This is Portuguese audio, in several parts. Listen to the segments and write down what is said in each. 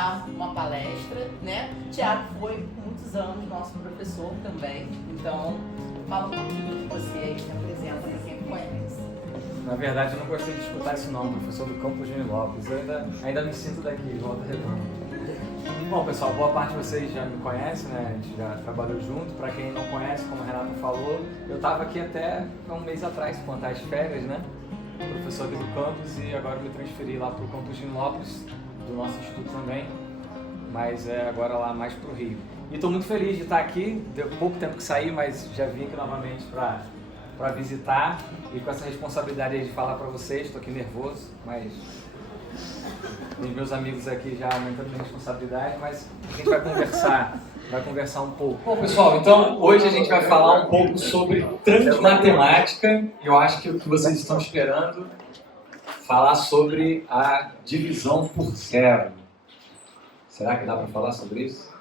dar uma palestra, né? O Thiago foi por muitos anos nosso professor também, então fala um pouquinho de você aí, se apresenta para quem não conhece. Na verdade, eu não gostei de escutar esse nome, professor do Campos Júnior Lopes. Eu ainda me sinto daqui, Volta Redonda. Bom, pessoal, boa parte de vocês já me conhece, né? A gente já trabalhou junto. Para quem não conhece, como a Renata falou, eu estava aqui até um mês atrás, por contar as férias, né? Professor aqui do campus, e agora eu me transferi lá para o Campos Júnior Lopes, do nosso instituto também, mas agora lá mais para o Rio. E estou muito feliz de estar aqui, deu pouco tempo que saí, mas já vim aqui novamente para visitar e com essa responsabilidade aí de falar para vocês. Estou aqui nervoso, mas tem meus amigos aqui já aumentando minha responsabilidade, mas a gente vai conversar um pouco. Bom, pessoal, então hoje a gente vai falar um pouco sobre transmatemática. Eu acho que o que vocês estão esperando falar sobre a divisão por zero. Será que dá para falar sobre isso?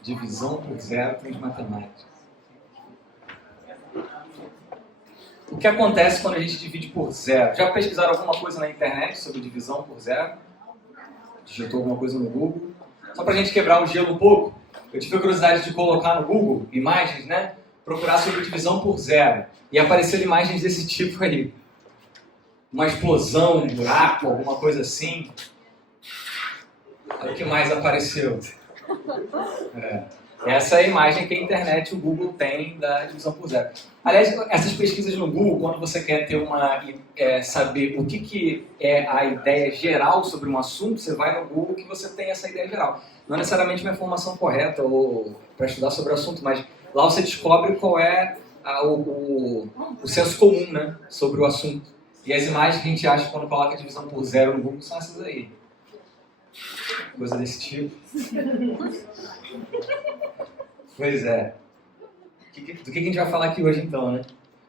Divisão por zero, transmatemática. O que acontece quando a gente divide por zero? Já pesquisaram alguma coisa na internet sobre divisão por zero? Digitou alguma coisa no Google? Só para a gente quebrar o gelo um pouco, eu tive a curiosidade de colocar no Google imagens, né? Procurar sobre divisão por zero. E apareceram imagens desse tipo aí. Uma explosão, um buraco, alguma coisa assim. O que mais apareceu? Essa é a imagem que a internet, o Google tem da divisão por zero. Aliás, essas pesquisas no Google, quando você quer ter saber o que é a ideia geral sobre um assunto, você vai no Google que você tem essa ideia geral. Não é necessariamente uma informação correta ou para estudar sobre o assunto, mas lá você descobre qual é o senso comum, né, sobre o assunto. E as imagens que a gente acha quando coloca a divisão por zero no Google são essas aí. Coisa desse tipo. Pois é. Do que a gente vai falar aqui hoje então, né?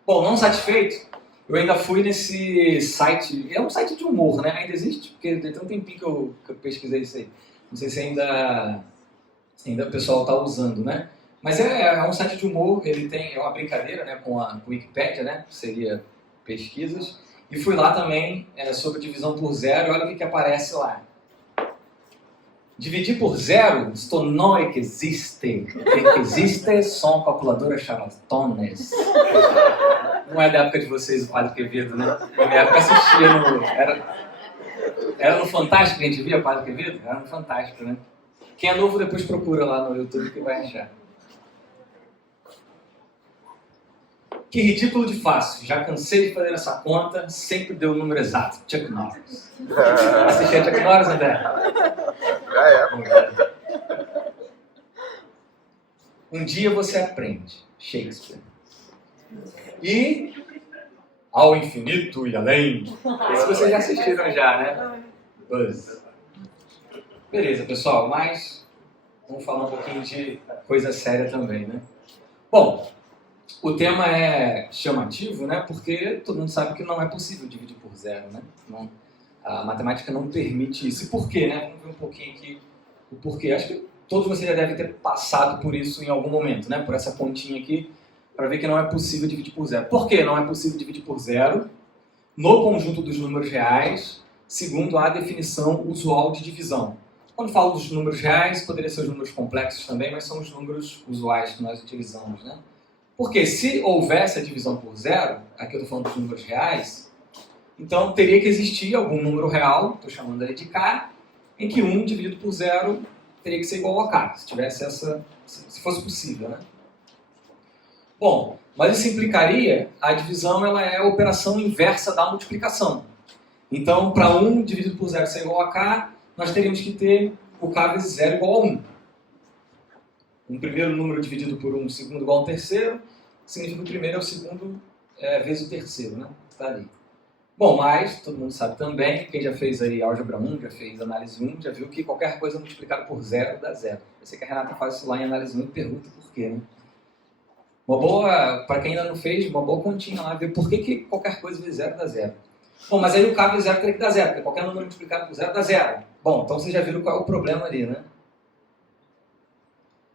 Bom, não satisfeito, eu ainda fui nesse site, é um site de humor, né? Ainda existe, porque tem um tempinho que eu pesquisei isso aí. Não sei se ainda o pessoal está usando, né? Mas é um site de humor, é uma brincadeira, né, com a Wikipédia, né? Seria pesquisas. E fui lá também sobre divisão por zero, e olha o que aparece lá. Dividir por zero, isto não é que existe. O que existe são calculadoras charlatanas. Não é da época de vocês, o Padre Quevedo, né? Na minha época assistia Era no Fantástico que a gente via o Padre Quevedo? Era no Fantástico, né? Quem é novo depois procura lá no YouTube que vai achar. Que ridículo de fácil. Já cansei de fazer essa conta, sempre deu o número exato. Chuck Norris. Assistia Chuck Norris, André? Já é. Um dia você aprende. Shakespeare. E ao infinito e além. Esse vocês já assistiram já, né? Buzz. Beleza, pessoal. Mas vamos falar um pouquinho de coisa séria também, né? Bom, o tema é chamativo, né? Porque todo mundo sabe que não é possível dividir por zero, né? A matemática não permite isso. E por quê, né? Vamos ver um pouquinho aqui o porquê. Acho que todos vocês já devem ter passado por isso em algum momento, né? Por essa pontinha aqui, para ver que não é possível dividir por zero. Por que não é possível dividir por zero? No conjunto dos números reais, segundo a definição usual de divisão. Quando falo dos números reais, poderia ser os números complexos também, mas são os números usuais que nós utilizamos, né? Porque se houvesse a divisão por zero, aqui eu estou falando dos números reais, então teria que existir algum número real, estou chamando ele de K, em que 1 dividido por zero teria que ser igual a K, se fosse possível, né? Bom, mas isso implicaria, a divisão ela é a operação inversa da multiplicação. Então, para 1 dividido por zero ser igual a K, nós teríamos que ter o K vezes zero igual a 1. Um primeiro número dividido por um segundo igual a um terceiro, significa que o primeiro é o segundo vezes o terceiro, né? Está ali. Bom, mas todo mundo sabe também, quem já fez aí álgebra 1, já fez análise 1, já viu que qualquer coisa multiplicada por zero dá zero. Eu sei que a Renata faz isso lá em análise 1 e pergunta por quê, né? Uma boa, para quem ainda não fez, uma boa continha lá, ver por que qualquer coisa vezes zero dá zero. Bom, mas aí o K vezes zero teria que dar zero, porque qualquer número multiplicado por zero dá zero. Bom, então vocês já viram qual é o problema ali, né?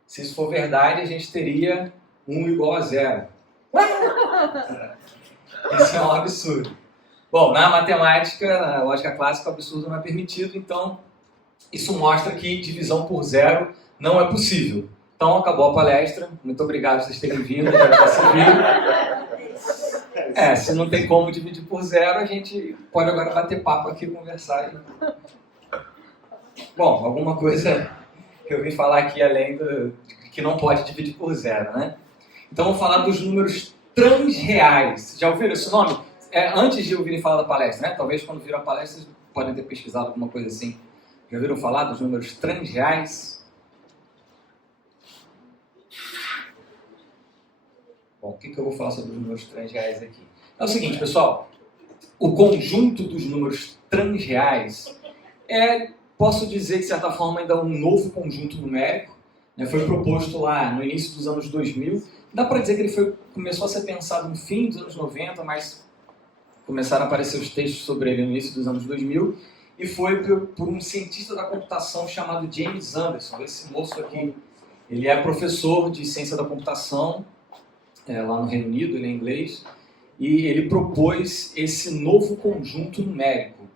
Se isso for verdade, a gente teria 1 igual a zero. Isso é um absurdo. Bom, na matemática, na lógica clássica, o absurdo não é permitido, então isso mostra que divisão por zero não é possível. Então, acabou a palestra. Muito obrigado por vocês terem vindo. Já está servido. Se não tem como dividir por zero, a gente pode agora bater papo aqui, conversar. Bom, alguma coisa que eu vim falar aqui além do que não pode dividir por zero, né? Então, vamos falar dos números transreais. Já ouviram esse nome? Antes de ouvirem falar da palestra, né? Talvez quando viram a palestra, vocês podem ter pesquisado alguma coisa assim. Já ouviram falar dos números transreais? Bom, o que eu vou falar sobre os números transreais aqui? É o seguinte, pessoal. O conjunto dos números transreais posso dizer que, de certa forma, ainda é um novo conjunto numérico. Né? Foi proposto lá no início dos anos 2000. Dá para dizer que ele começou a ser pensado no fim dos anos 90, mas começaram a aparecer os textos sobre ele no início dos anos 2000. E foi por um cientista da computação chamado James Anderson. Esse moço aqui, ele é professor de ciência da computação lá no Reino Unido, ele é inglês. E ele propôs esse novo conjunto numérico.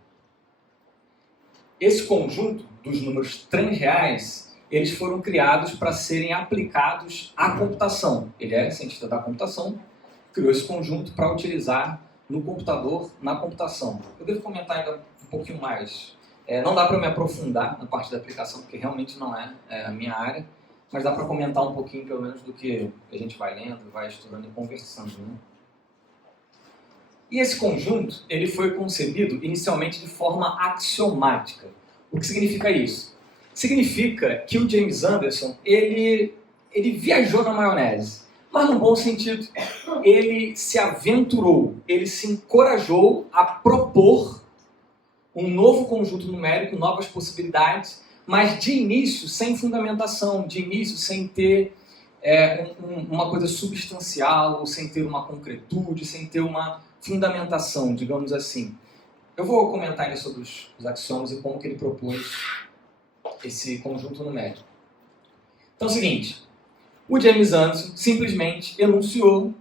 Esse conjunto dos números transreais, eles foram criados para serem aplicados à computação. Ele é cientista da computação, criou esse conjunto para utilizar no computador, na computação. Eu devo comentar ainda um pouquinho mais. Não dá para me aprofundar na parte da aplicação, porque realmente não é a minha área, mas dá para comentar um pouquinho, pelo menos, do que a gente vai lendo, vai estudando e conversando, né? E esse conjunto, ele foi concebido inicialmente de forma axiomática. O que significa isso? Significa que o James Anderson, ele viajou na maionese, mas num bom sentido. Ele se aventurou, ele se encorajou a propor um novo conjunto numérico, novas possibilidades, mas de início sem fundamentação, de início sem ter uma coisa substancial, ou sem ter uma concretude, sem ter uma fundamentação, digamos assim. Eu vou comentar ainda sobre os axiomas e como que ele propôs esse conjunto numérico. Então é o seguinte, o James Anderson simplesmente enunciou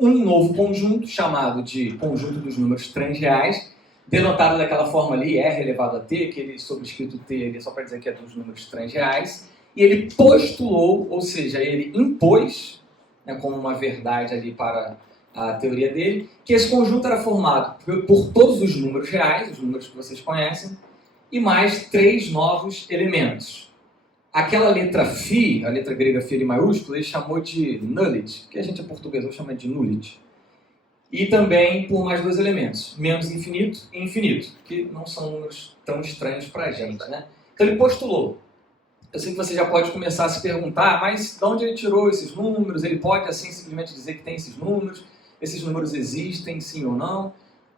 um novo conjunto chamado de conjunto dos números transreais, denotado daquela forma ali, R elevado a T, aquele sobrescrito T ele só para dizer que é dos números transreais, e ele postulou, ou seja, ele impôs, como uma verdade ali para a teoria dele, que esse conjunto era formado por todos os números reais, os números que vocês conhecem, e mais 3 novos elementos. Aquela letra φ, a letra grega φ maiúscula, ele chamou de nullity, que a gente em português chama de nullity. E também por mais 2 elementos, menos infinito e infinito, que não são números tão estranhos para a gente, né? Então ele postulou. Eu sei que você já pode começar a se perguntar, mas de onde ele tirou esses números? Ele pode assim simplesmente dizer que tem esses números existem, sim ou não?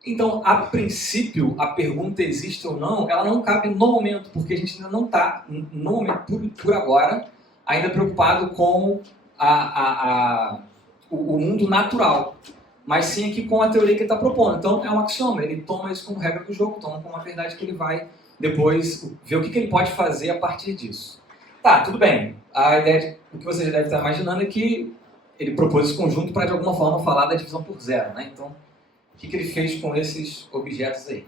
Então, a princípio, a pergunta existe ou não, ela não cabe no momento, porque a gente ainda não está, no momento, por agora, ainda preocupado com o mundo natural, mas sim aqui com a teoria que ele está propondo. Então, é um axioma, ele toma isso como regra do jogo, toma como uma verdade que ele vai depois ver o que ele pode fazer a partir disso. Tá, tudo bem. A ideia, o que você já deve estar imaginando é que ele propôs esse conjunto para, de alguma forma, falar da divisão por zero, né? Então, o que ele fez com esses objetos aí?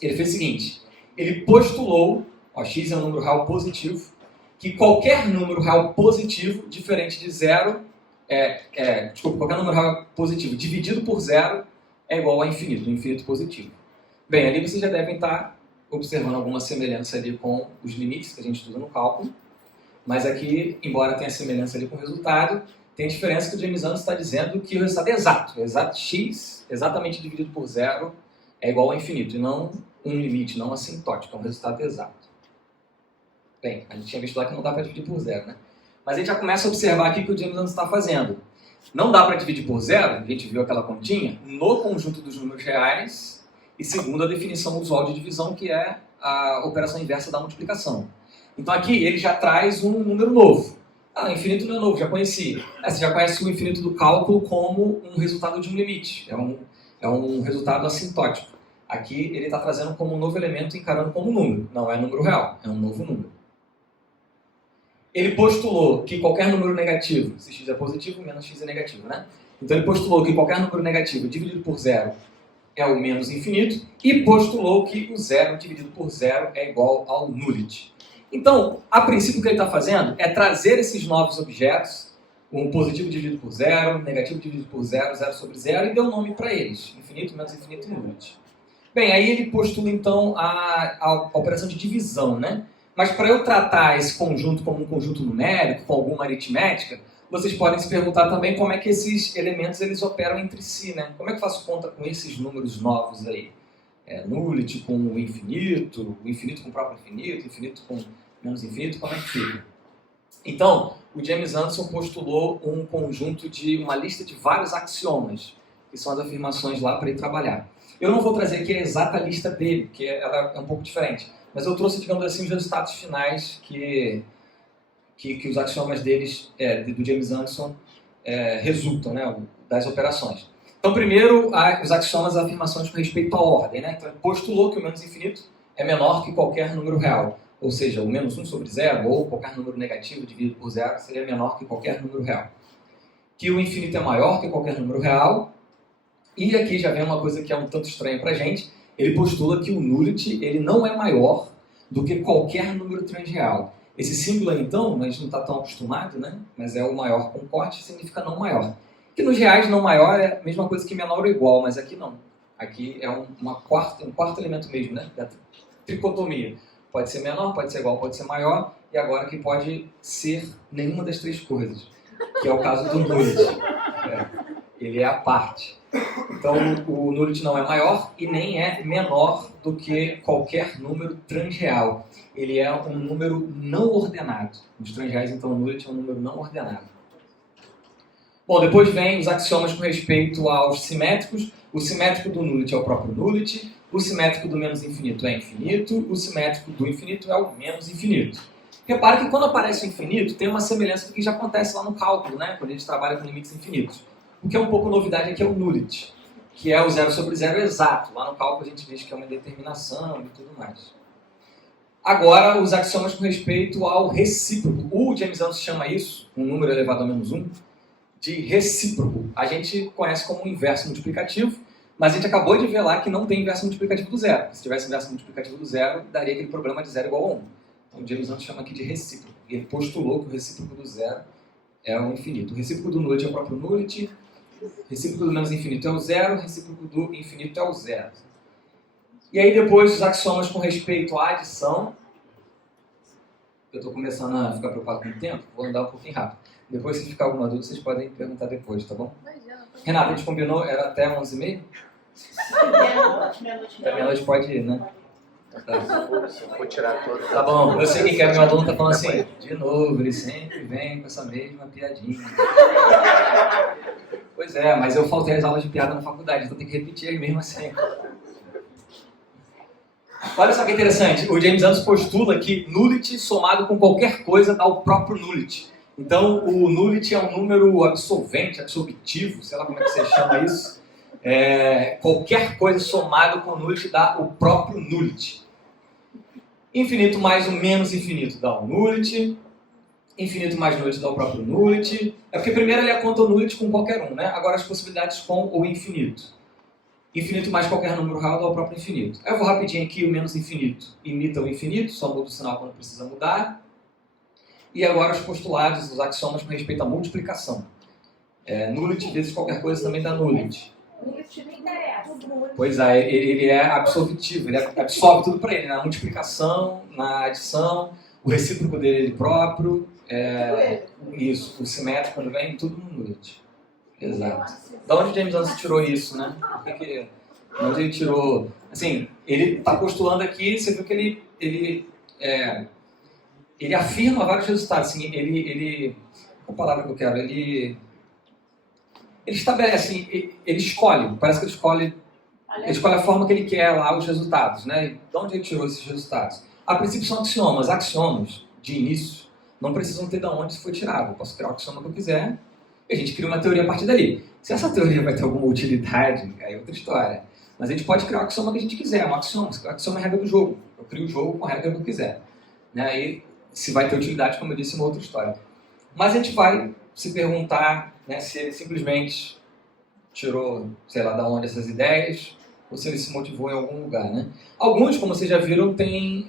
Ele fez o seguinte, ele postulou, x é um número real positivo, que qualquer número real positivo, diferente de zero, qualquer número real positivo dividido por zero é igual a infinito, um infinito positivo. Bem, ali vocês já devem estar observando alguma semelhança ali com os limites que a gente estuda no cálculo, mas aqui, embora tenha semelhança ali com o resultado, tem a diferença que o James Anderson está dizendo que o resultado é exato. O exato x, exatamente dividido por zero, é igual a infinito, e não um limite, não assintótico, é um resultado exato. Bem, a gente tinha visto lá que não dá para dividir por zero, né? Mas a gente já começa a observar aqui o que o James Anderson está fazendo. Não dá para dividir por zero, a gente viu aquela continha, no conjunto dos números reais, e segundo a definição usual de divisão, que é a operação inversa da multiplicação. Então aqui ele já traz um número novo. Infinito não é novo, já conheci. Você já conhece o infinito do cálculo como um resultado de um limite. É um resultado assintótico. Aqui ele está trazendo como um novo elemento, encarando como número. Não é número real, é um novo número. Ele postulou que qualquer número negativo, se x é positivo, menos x é negativo, né? Então ele postulou que qualquer número negativo dividido por zero é o menos infinito, e postulou que o zero dividido por zero é igual ao nullity. Então, a princípio, o que ele está fazendo é trazer esses novos objetos, um positivo dividido por zero, negativo dividido por zero, zero sobre zero, e deu um nome para eles: infinito, menos infinito e nullity. Bem, aí ele postula, então, a operação de divisão, né? Mas para eu tratar esse conjunto como um conjunto numérico, com alguma aritmética, vocês podem se perguntar também como é que esses elementos eles operam entre si, né? Como é que eu faço conta com esses números novos aí? Nullity com o infinito com o próprio infinito com menos infinito, como é que fica? Então, o James Anderson postulou um conjunto de uma lista de vários axiomas, que são as afirmações lá para ele trabalhar. Eu não vou trazer aqui a exata lista dele, porque ela é um pouco diferente, mas eu trouxe, digamos assim, os resultados finais que os axiomas deles, do James Anderson, resultam, né, das operações. Então, primeiro, os axiomas, as afirmações com respeito à ordem, né? Então, ele postulou que o menos infinito é menor que qualquer número real, ou seja, o menos 1 sobre zero, ou qualquer número negativo dividido por zero, seria menor que qualquer número real. Que o infinito é maior que qualquer número real, e aqui já vem uma coisa que é um tanto estranha para a gente, ele postula que o nullity ele não é maior do que qualquer número transreal. Esse símbolo aí, então, a gente não está tão acostumado, né? Mas é o maior com corte, significa não maior. Que nos reais não maior é a mesma coisa que menor ou igual, mas aqui não. Aqui é um quarto elemento mesmo, né? Da tricotomia. Pode ser menor, pode ser igual, pode ser maior, e agora aqui pode ser nenhuma das três coisas, que é o caso do nullity. Ele é a parte. Então, o nullity não é maior e nem é menor do que qualquer número transreal. Ele é um número não ordenado. Nos transreais, então, o nullity é um número não ordenado. Bom, depois vem os axiomas com respeito aos simétricos. O simétrico do nullity é o próprio nullity. O simétrico do menos infinito é infinito. O simétrico do infinito é o menos infinito. Repara que quando aparece o infinito, tem uma semelhança do que já acontece lá no cálculo, né? Quando a gente trabalha com limites infinitos. O que é um pouco novidade aqui é o nullity, que é o zero sobre zero exato. Lá no cálculo a gente diz que é uma determinação e tudo mais. Agora, os axiomas com respeito ao recíproco. O James Anderson chama isso, um número elevado a menos 1, de recíproco. A gente conhece como inverso multiplicativo, mas a gente acabou de ver lá que não tem inverso multiplicativo do zero. Se tivesse inverso multiplicativo do zero, daria aquele problema de zero igual a 1. Então, o James Anderson chama aqui de recíproco. E ele postulou que o recíproco do zero é o infinito. O recíproco do nullity é o próprio nullity. O recíproco do menos infinito é o zero, o recíproco do infinito é o zero. E aí depois os axiomas com respeito à adição. Eu estou começando a ficar preocupado com o tempo, vou andar um pouquinho rápido. Depois, se ficar alguma dúvida, vocês podem perguntar depois, tá bom? Renata, a gente combinou, era até 11h30? Até meia-noite pode ir, né? Tá. Se for tirar todo. Tá bom, eu sei que meu aluno tá falando assim, de novo, ele sempre vem com essa mesma piadinha. Pois é, mas eu faltei as aulas de piada na faculdade, então tem que repetir mesmo assim. Olha só que interessante, o James Anderson postula que nullity somado com qualquer coisa dá o próprio nullity. Então, o nullity é um número absolvente, absolutivo, sei lá como é que você chama isso. Qualquer coisa somado com o nullity dá o próprio nullity. Infinito mais o menos infinito dá o nullity. Infinito mais nullity dá o próprio nullity. É porque primeiro ele conta o nullity com qualquer um, né? Agora as possibilidades com o infinito. Infinito mais qualquer número real dá o próprio infinito. Eu vou rapidinho aqui, o menos infinito imita o infinito, só muda o sinal quando precisa mudar. E agora os postulados, os axiomas com respeito à multiplicação. Nullity vezes qualquer coisa também dá nullity. Pois é, ele é absolutivo, ele absorve tudo para ele, na multiplicação, na adição, o recíproco dele próprio, isso, o simétrico quando vem, tudo no nullity. Exato. Da onde James Anderson tirou isso, né? Onde ele tirou... Assim, ele está postulando aqui, você viu que ele afirma vários resultados. Assim, qual a palavra que eu quero? Ele estabelece, assim, ele escolhe, parece que ele escolhe a forma que ele quer lá os resultados, né? De onde ele tirou esses resultados? A princípio são axiomas. Axiomas, de início, não precisam ter de onde isso foi tirado. Eu posso criar o axioma que eu quiser e a gente cria uma teoria a partir dali. Se essa teoria vai ter alguma utilidade, aí é outra história. Mas a gente pode criar o axioma que a gente quiser, um axioma. O axioma é a regra do jogo. Eu crio o jogo com a regra que eu quiser. Né? E se vai ter utilidade, como eu disse, é uma outra história. Mas a gente vai se perguntar, né, se ele simplesmente tirou, sei lá, da onde essas ideias, ou se ele se motivou em algum lugar, né? Alguns, como vocês já viram, têm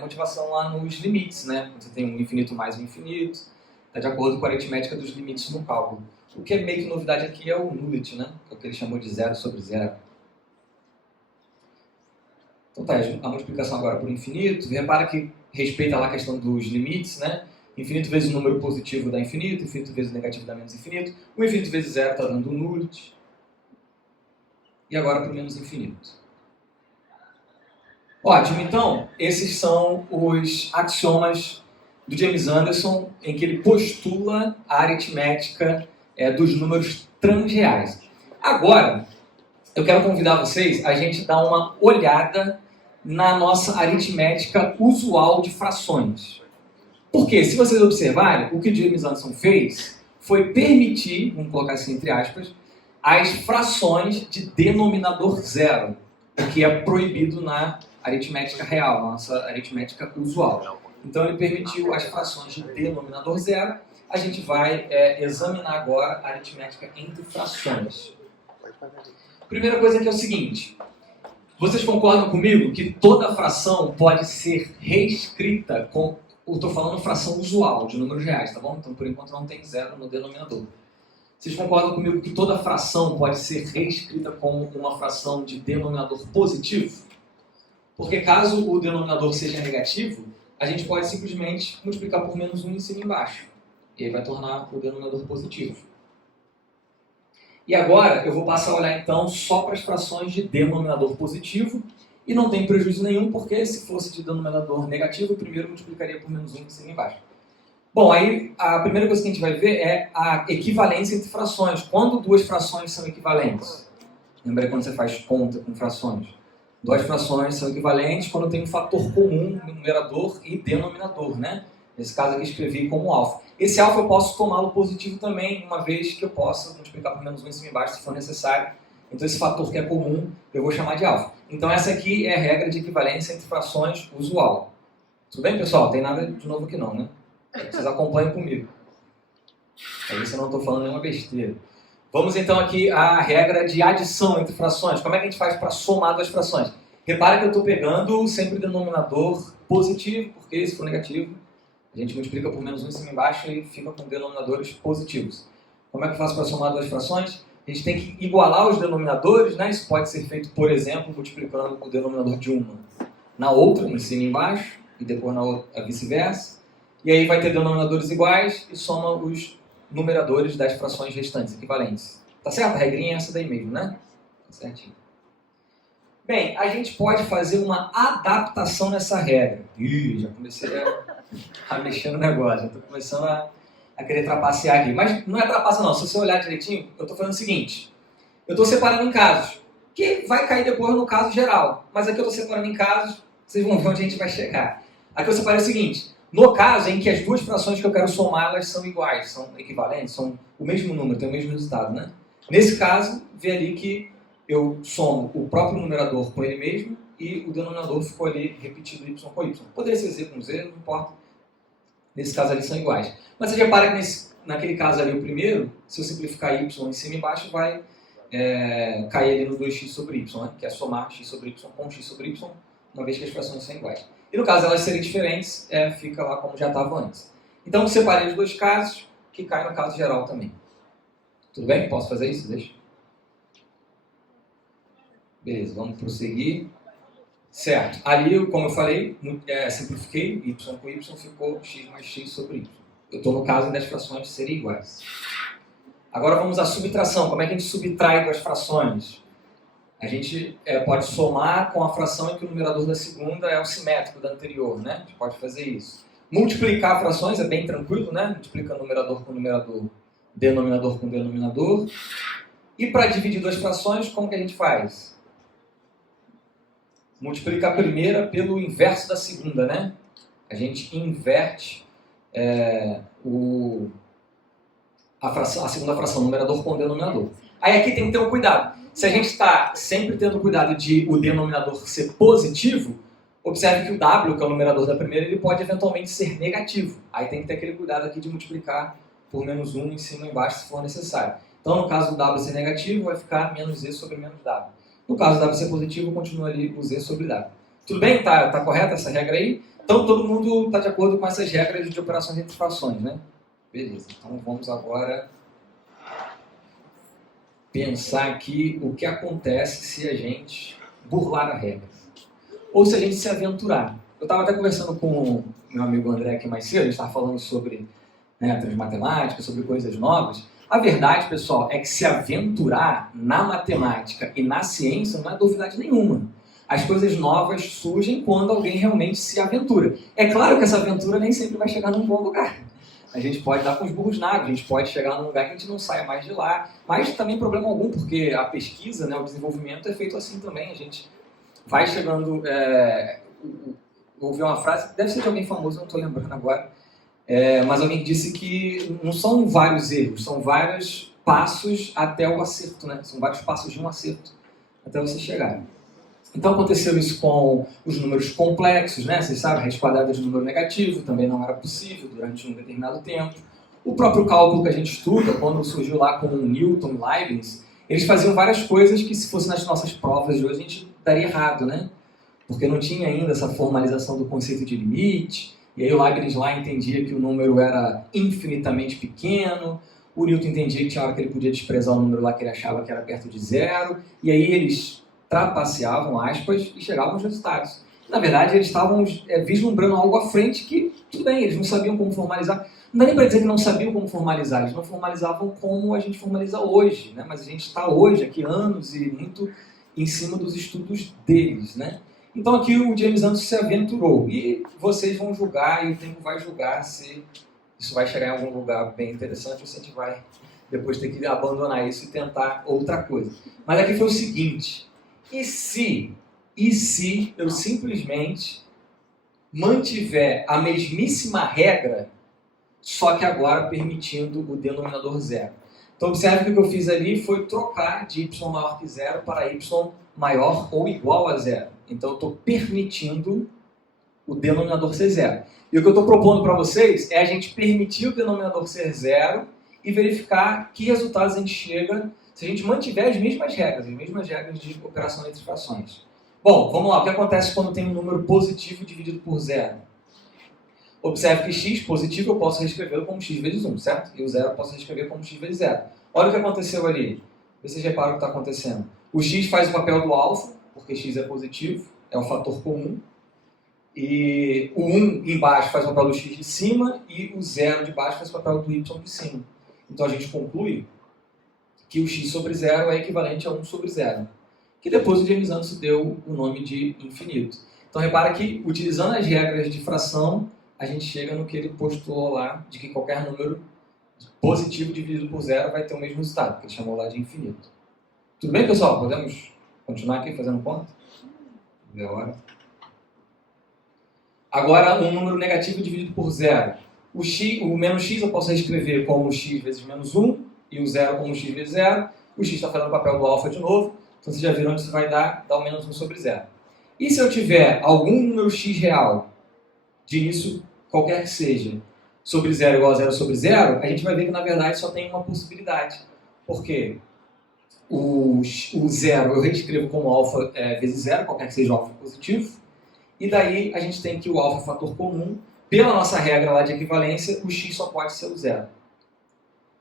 motivação lá nos limites, né? Você tem um infinito mais um infinito, está de acordo com a aritmética dos limites no cálculo. O que é meio que novidade aqui é o nullit, né? Que é o que ele chamou de 0 sobre 0. Então tá, a multiplicação agora por infinito. Repara que respeita lá a questão dos limites, né? Infinito vezes o número positivo dá infinito, infinito vezes o negativo dá menos infinito. O infinito vezes 0 está dando nullit. E agora por menos infinito. Ótimo, então, esses são os axiomas do James Anderson, em que ele postula a aritmética dos números transreais. Agora, eu quero convidar vocês a gente dar uma olhada na nossa aritmética usual de frações. Porque, se vocês observarem, o que o James Anderson fez foi permitir, vamos colocar assim entre aspas, as frações de denominador zero, o que é proibido na aritmética real, nossa aritmética usual. Então ele permitiu as frações de denominador zero. A gente vai examinar agora a aritmética entre frações. Primeira coisa que é o seguinte, vocês concordam comigo que toda fração pode ser reescrita com, eu estou falando fração usual, de números reais, tá bom? Então por enquanto não tem zero no denominador. Vocês concordam comigo que toda fração pode ser reescrita como uma fração de denominador positivo? Porque caso o denominador seja negativo, a gente pode simplesmente multiplicar por menos 1 em cima e embaixo. E aí vai tornar o denominador positivo. E agora eu vou passar a olhar então só para as frações de denominador positivo. E não tem prejuízo nenhum, porque se fosse de denominador negativo, eu primeiro multiplicaria por menos 1 em cima e embaixo. Bom, aí a primeira coisa que a gente vai ver é a equivalência entre frações. Quando duas frações são equivalentes? Lembra quando você faz conta com frações? Duas frações são equivalentes quando tem um fator comum no numerador e denominador, né? Nesse caso aqui escrevi como alfa. Esse alfa eu posso tomá-lo positivo também, uma vez que eu possa multiplicar por menos 1 em cima e embaixo se for necessário. Então esse fator que é comum eu vou chamar de alfa. Então essa aqui é a regra de equivalência entre frações usual. Tudo bem, pessoal? Tem nada de novo aqui não, né? Vocês acompanham comigo. Para ver se eu não estou falando nenhuma besteira. Vamos então aqui à regra de adição entre frações. Como é que a gente faz para somar duas frações? Repara que eu estou pegando sempre o denominador positivo, porque se for negativo, a gente multiplica por menos 1 em cima e embaixo e fica com denominadores positivos. Como é que eu faço para somar duas frações? A gente tem que igualar os denominadores, né? Isso pode ser feito, por exemplo, multiplicando o denominador de uma na outra, em cima e embaixo, e depois na outra, vice-versa. E aí vai ter denominadores iguais e soma os numeradores das frações restantes, equivalentes. Tá certo? A regrinha é essa daí mesmo, né? Tá certinho. Bem, a gente pode fazer uma adaptação nessa regra. Ih, já comecei a mexer no negócio, já estou começando a querer trapacear aqui. Mas não é trapaça não, se você olhar direitinho, eu estou fazendo o seguinte. Eu estou separando em casos, que vai cair depois no caso geral. Mas aqui eu estou separando em casos, vocês vão ver onde a gente vai chegar. Aqui eu separei o seguinte. No caso em que as duas frações que eu quero somar, elas são iguais, são equivalentes, são o mesmo número, tem o mesmo resultado, né? Nesse caso, vê ali que eu somo o próprio numerador com ele mesmo e o denominador ficou ali repetido y com y. Poderia ser z com z, não importa. Nesse caso ali são iguais. Mas você repara que naquele caso ali, o primeiro, se eu simplificar y em cima e embaixo, vai cair ali no 2x sobre y, né? Que é somar x sobre y com x sobre y, uma vez que as frações são iguais. E no caso elas serem diferentes, fica lá como já estava antes. Então, separei os dois casos, que cai no caso geral também. Tudo bem? Posso fazer isso? Deixa. Beleza, vamos prosseguir. Certo. Ali, como eu falei, simplifiquei, y com y ficou x mais x sobre y. Eu estou no caso das frações serem iguais. Agora vamos à subtração. Como é que a gente subtrai duas frações? A gente pode somar com a fração em que o numerador da segunda é o simétrico da anterior, né? A gente pode fazer isso. Multiplicar frações é bem tranquilo, né? Multiplica numerador com numerador, denominador com denominador. E para dividir duas frações, como que a gente faz? Multiplica a primeira pelo inverso da segunda, né? A gente inverte a segunda fração, numerador com denominador. Aí aqui tem que ter um cuidado. Se a gente está sempre tendo cuidado de o denominador ser positivo, observe que o w, que é o numerador da primeira, ele pode eventualmente ser negativo. Aí tem que ter aquele cuidado aqui de multiplicar por menos 1 em cima e embaixo se for necessário. Então, no caso do w ser negativo, vai ficar menos z sobre menos w. No caso W ser positivo, continua ali o Z sobre W. Tudo bem? Tá correta essa regra aí? Então todo mundo está de acordo com essas regras de operações entre frações, né? Beleza, então vamos agora pensar aqui o que acontece se a gente burlar a regra. Ou se a gente se aventurar. Eu estava até conversando com o meu amigo André aqui mais cedo, a gente estava falando sobre transmatemática, sobre coisas novas. A verdade, pessoal, é que se aventurar na matemática e na ciência não é novidade nenhuma. As coisas novas surgem quando alguém realmente se aventura. É claro que essa aventura nem sempre vai chegar num bom lugar. A gente pode dar com os burros na água, a gente pode chegar num lugar que a gente não saia mais de lá, mas também problema algum, porque a pesquisa, né, o desenvolvimento é feito assim também. A gente vai chegando... ouvi uma frase, deve ser de alguém famoso, não estou lembrando agora, mas alguém disse que não são vários erros, são vários passos até o acerto, né? São vários passos de um acerto até você chegar. Então aconteceu isso com os números complexos, né? Vocês sabem, a raiz quadrada de número negativo também não era possível durante um determinado tempo. O próprio cálculo que a gente estuda, quando surgiu lá com Newton e Leibniz, eles faziam várias coisas que se fosse nas nossas provas de hoje a gente daria errado, né? Porque não tinha ainda essa formalização do conceito de limite, e aí o Leibniz lá entendia que o número era infinitamente pequeno, o Newton entendia que tinha hora que ele podia desprezar o número lá que ele achava que era perto de zero, e aí eles trapaceavam, aspas, e chegavam aos resultados. Na verdade, eles estavam vislumbrando algo à frente que, tudo bem, eles não sabiam como formalizar. Não dá nem para dizer que não sabiam como formalizar, eles não formalizavam como a gente formaliza hoje, né? Mas a gente está hoje, aqui anos e muito em cima dos estudos deles, né? Então aqui o James Anderson se aventurou, e vocês vão julgar, e o tempo vai julgar se isso vai chegar em algum lugar bem interessante ou se a gente vai depois ter que abandonar isso e tentar outra coisa. Mas aqui foi o seguinte, e se eu simplesmente mantiver a mesmíssima regra, só que agora permitindo o denominador zero? Então observe que o que eu fiz ali foi trocar de y maior que zero para y maior ou igual a zero. Então eu estou permitindo o denominador ser zero. E o que eu estou propondo para vocês é a gente permitir o denominador ser zero e verificar que resultados a gente chega se a gente mantiver as mesmas regras de operação entre frações. Bom, vamos lá. O que acontece quando tem um número positivo dividido por zero? Observe que x positivo eu posso reescrever como x vezes 1, certo? E o zero eu posso reescrever como x vezes zero. Olha o que aconteceu ali. Vocês reparam o que está acontecendo. O x faz o papel do alfa, porque x é positivo, é um fator comum. E o 1 embaixo faz o papel do x de cima e o 0 de baixo faz o papel do y de cima. Então a gente conclui que o x sobre 0 é equivalente a 1 sobre 0. Que depois o James Anderson deu o nome de infinito. Então repara que, utilizando as regras de fração, a gente chega no que ele postulou lá, de que qualquer número positivo dividido por 0 vai ter o mesmo resultado, que ele chamou lá de infinito. Tudo bem, pessoal? Podemos continuar aqui fazendo conta? Vê a hora. Agora, um número negativo dividido por 0. O menos x eu posso reescrever como x vezes menos 1, e o 0 como x vezes 0. O x está fazendo o papel do alfa de novo, então vocês já viram onde isso vai dar o menos 1 sobre 0. E se eu tiver algum número x real, de início qualquer que seja, sobre 0 igual a 0 sobre 0, a gente vai ver que na verdade só tem uma possibilidade. Por quê? O 0 eu reescrevo como alfa vezes 0, qualquer que seja o alfa positivo, e daí a gente tem que o alfa é fator comum. Pela nossa regra lá de equivalência, o x só pode ser o 0.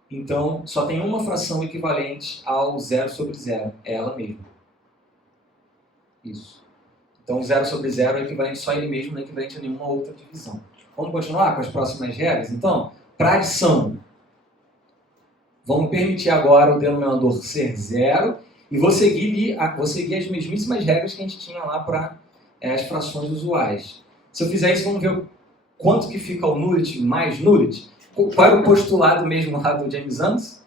Então, só tem uma fração equivalente ao 0 sobre 0, é ela mesma. Isso. Então, o 0 sobre 0 é equivalente só a ele mesmo, não é equivalente a nenhuma outra divisão. Vamos continuar com as próximas regras? Então, para adição, vamos permitir agora o denominador ser 0 e vou seguir as mesmíssimas regras que a gente tinha lá para as frações usuais. Se eu fizer isso, vamos ver quanto que fica o nullity mais nullity. Qual era o postulado mesmo lá do James Anderson?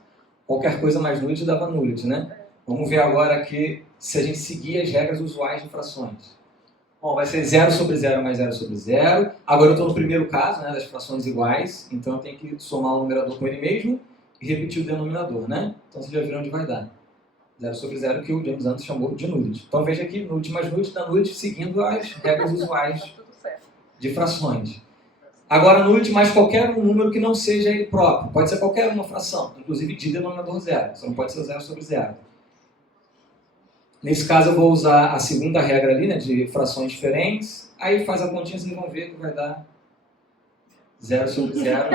Qualquer coisa mais nullity dava nullity, né? Vamos ver agora aqui se a gente seguir as regras usuais de frações. Bom, vai ser 0 sobre 0 mais 0 sobre 0. Agora eu estou no primeiro caso, né, das frações iguais, então eu tenho que somar o numerador com ele mesmo e repetir o denominador, né? Então vocês já viram onde vai dar. 0 sobre 0 que o James Anderson chamou de nullity. Então veja aqui, nullity mais nullity dá nullity seguindo as regras usuais de frações. Agora, nullity mais qualquer um número que não seja ele próprio. Pode ser qualquer uma fração, inclusive de denominador 0. Só não pode ser 0 sobre 0. Nesse caso eu vou usar a segunda regra ali, né, de frações diferentes. Aí faz a continha, vocês vão ver que vai dar 0 sobre 0,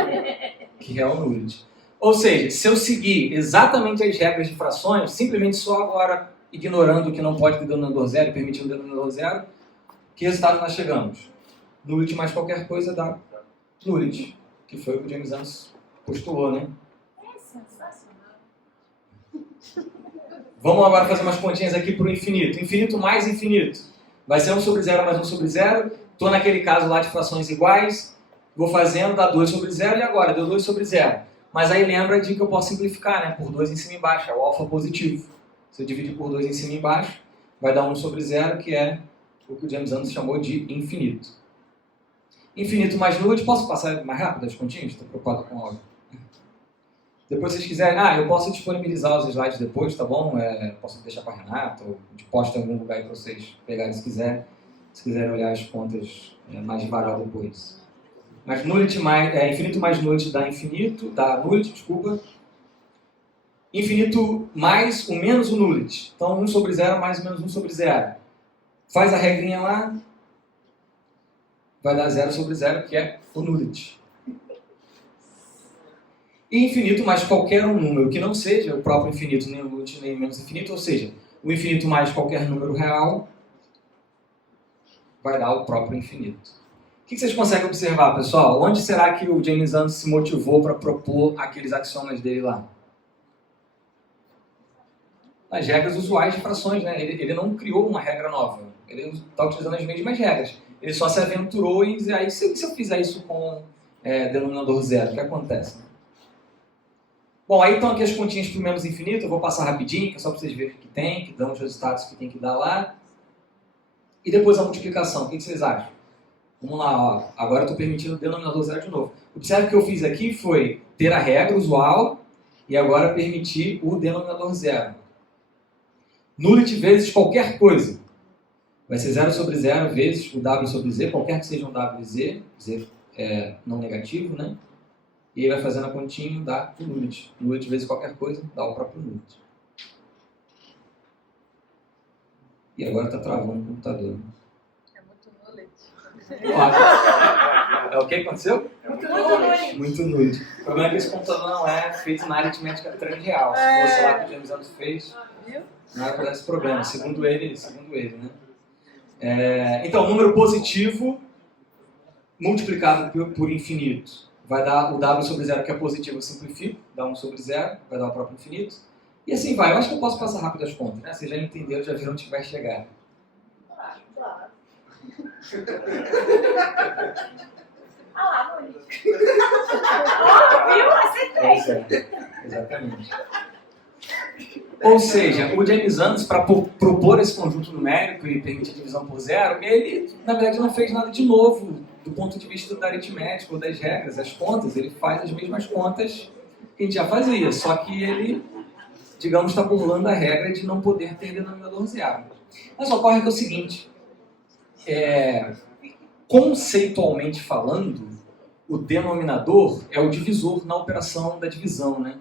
que é o nulity. Ou seja, se eu seguir exatamente as regras de frações, simplesmente só agora ignorando o que não pode ter denominador zero e permitindo o denominador zero, que resultado nós chegamos? Nulity mais qualquer coisa dá nulity, que foi o que o James Anderson postulou, né? É sensacional. Vamos agora fazer umas continhas aqui para o infinito. Infinito mais infinito. Vai ser 1 sobre 0 mais 1 sobre 0. Estou naquele caso lá de frações iguais. Vou fazendo, dá 2 sobre 0 e agora deu 2 sobre 0. Mas aí lembra de que eu posso simplificar, né? Por 2 em cima e embaixo, é o alfa positivo. Se eu dividir por 2 em cima e embaixo, vai dar 1 sobre 0, que é o que o James Anderson chamou de infinito. Infinito mais nulity, posso passar mais rápido as continhas? Estou preocupado com algo. Depois, se vocês quiserem, eu posso disponibilizar os slides depois, tá bom? Posso deixar para a Renata, ou posto em algum lugar aí para vocês pegarem se quiserem. Se quiserem olhar as contas mais devagar depois. Mas infinito mais nulity dá infinito, dá nulity, desculpa. Infinito mais o menos o nulity. Então, 1 sobre 0 mais ou menos 1 sobre 0. Faz a regrinha lá, vai dar 0 sobre 0, que é o nulity. E infinito mais qualquer um número que não seja o próprio infinito, nem o nulity, nem o menos infinito, ou seja, o infinito mais qualquer número real vai dar o próprio infinito. O que vocês conseguem observar, pessoal? Onde será que o James Anderson se motivou para propor aqueles axiomas dele lá? Nas regras usuais de frações, né? Ele não criou uma regra nova. Ele está utilizando as mesmas regras. Ele só se aventurou em dizer, se eu fizer isso com denominador zero, o que acontece? Bom, aí estão aqui as continhas para o menos infinito, eu vou passar rapidinho, que é só para vocês verem o que tem, que dão os resultados que tem que dar lá. E depois a multiplicação, o que vocês acham? Vamos lá, ó. Agora eu estou permitindo o denominador zero de novo. Observe que o que eu fiz aqui foi ter a regra usual e agora permitir o denominador zero. Nulity vezes qualquer coisa. Vai ser 0 sobre 0 vezes o W sobre Z, qualquer que seja um W e Z, Z é não negativo, né? E aí vai fazendo a continha, dá o nulity. Nulity vezes qualquer coisa, dá o próprio nulity. E agora está travando o computador. É muito nulete. É o que aconteceu? Muito nulete. Muito nulity. O problema é que esse computador não é feito na aritmética transreal. Se fosse lá que o James Anderson fez, Viu? não ia dar esse problema, segundo ele, né? Então, número positivo multiplicado por infinito vai dar o W sobre 0, que é positivo, eu simplifico, dá 1 sobre 0, vai dar o próprio infinito. E assim vai. Eu acho que eu posso passar rápido as contas, né? Vocês já entenderam, já viram onde vai chegar. Claro. lá, Monique. Viu? Acertei. Exatamente. Ou seja, o James Anderson, para propor esse conjunto numérico e permitir a divisão por zero, ele, na verdade, não fez nada de novo do ponto de vista da aritmética ou das regras, as contas. Ele faz as mesmas contas que a gente já fazia, só que ele, digamos, está burlando a regra de não poder ter denominador zero. Mas ocorre que é o seguinte, conceitualmente falando, o denominador é o divisor na operação da divisão, né?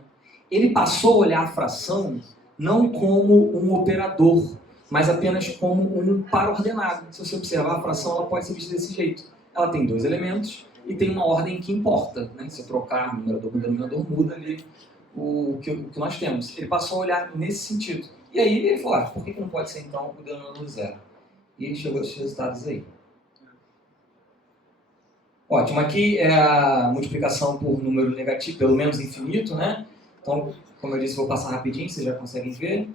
Ele passou a olhar a fração não como um operador, mas apenas como um par ordenado. Se você observar, a fração ela pode ser vista desse jeito. Ela tem dois elementos e tem uma ordem que importa, né? Se eu trocar numerador com denominador, muda ali o que nós temos. Ele passou a olhar nesse sentido. E aí ele falou, por que não pode ser então o denominador zero? E ele chegou a esses resultados aí. Ótimo, aqui é a multiplicação por número negativo, pelo menos infinito, né? Então, como eu disse, vou passar rapidinho, vocês já conseguem ver.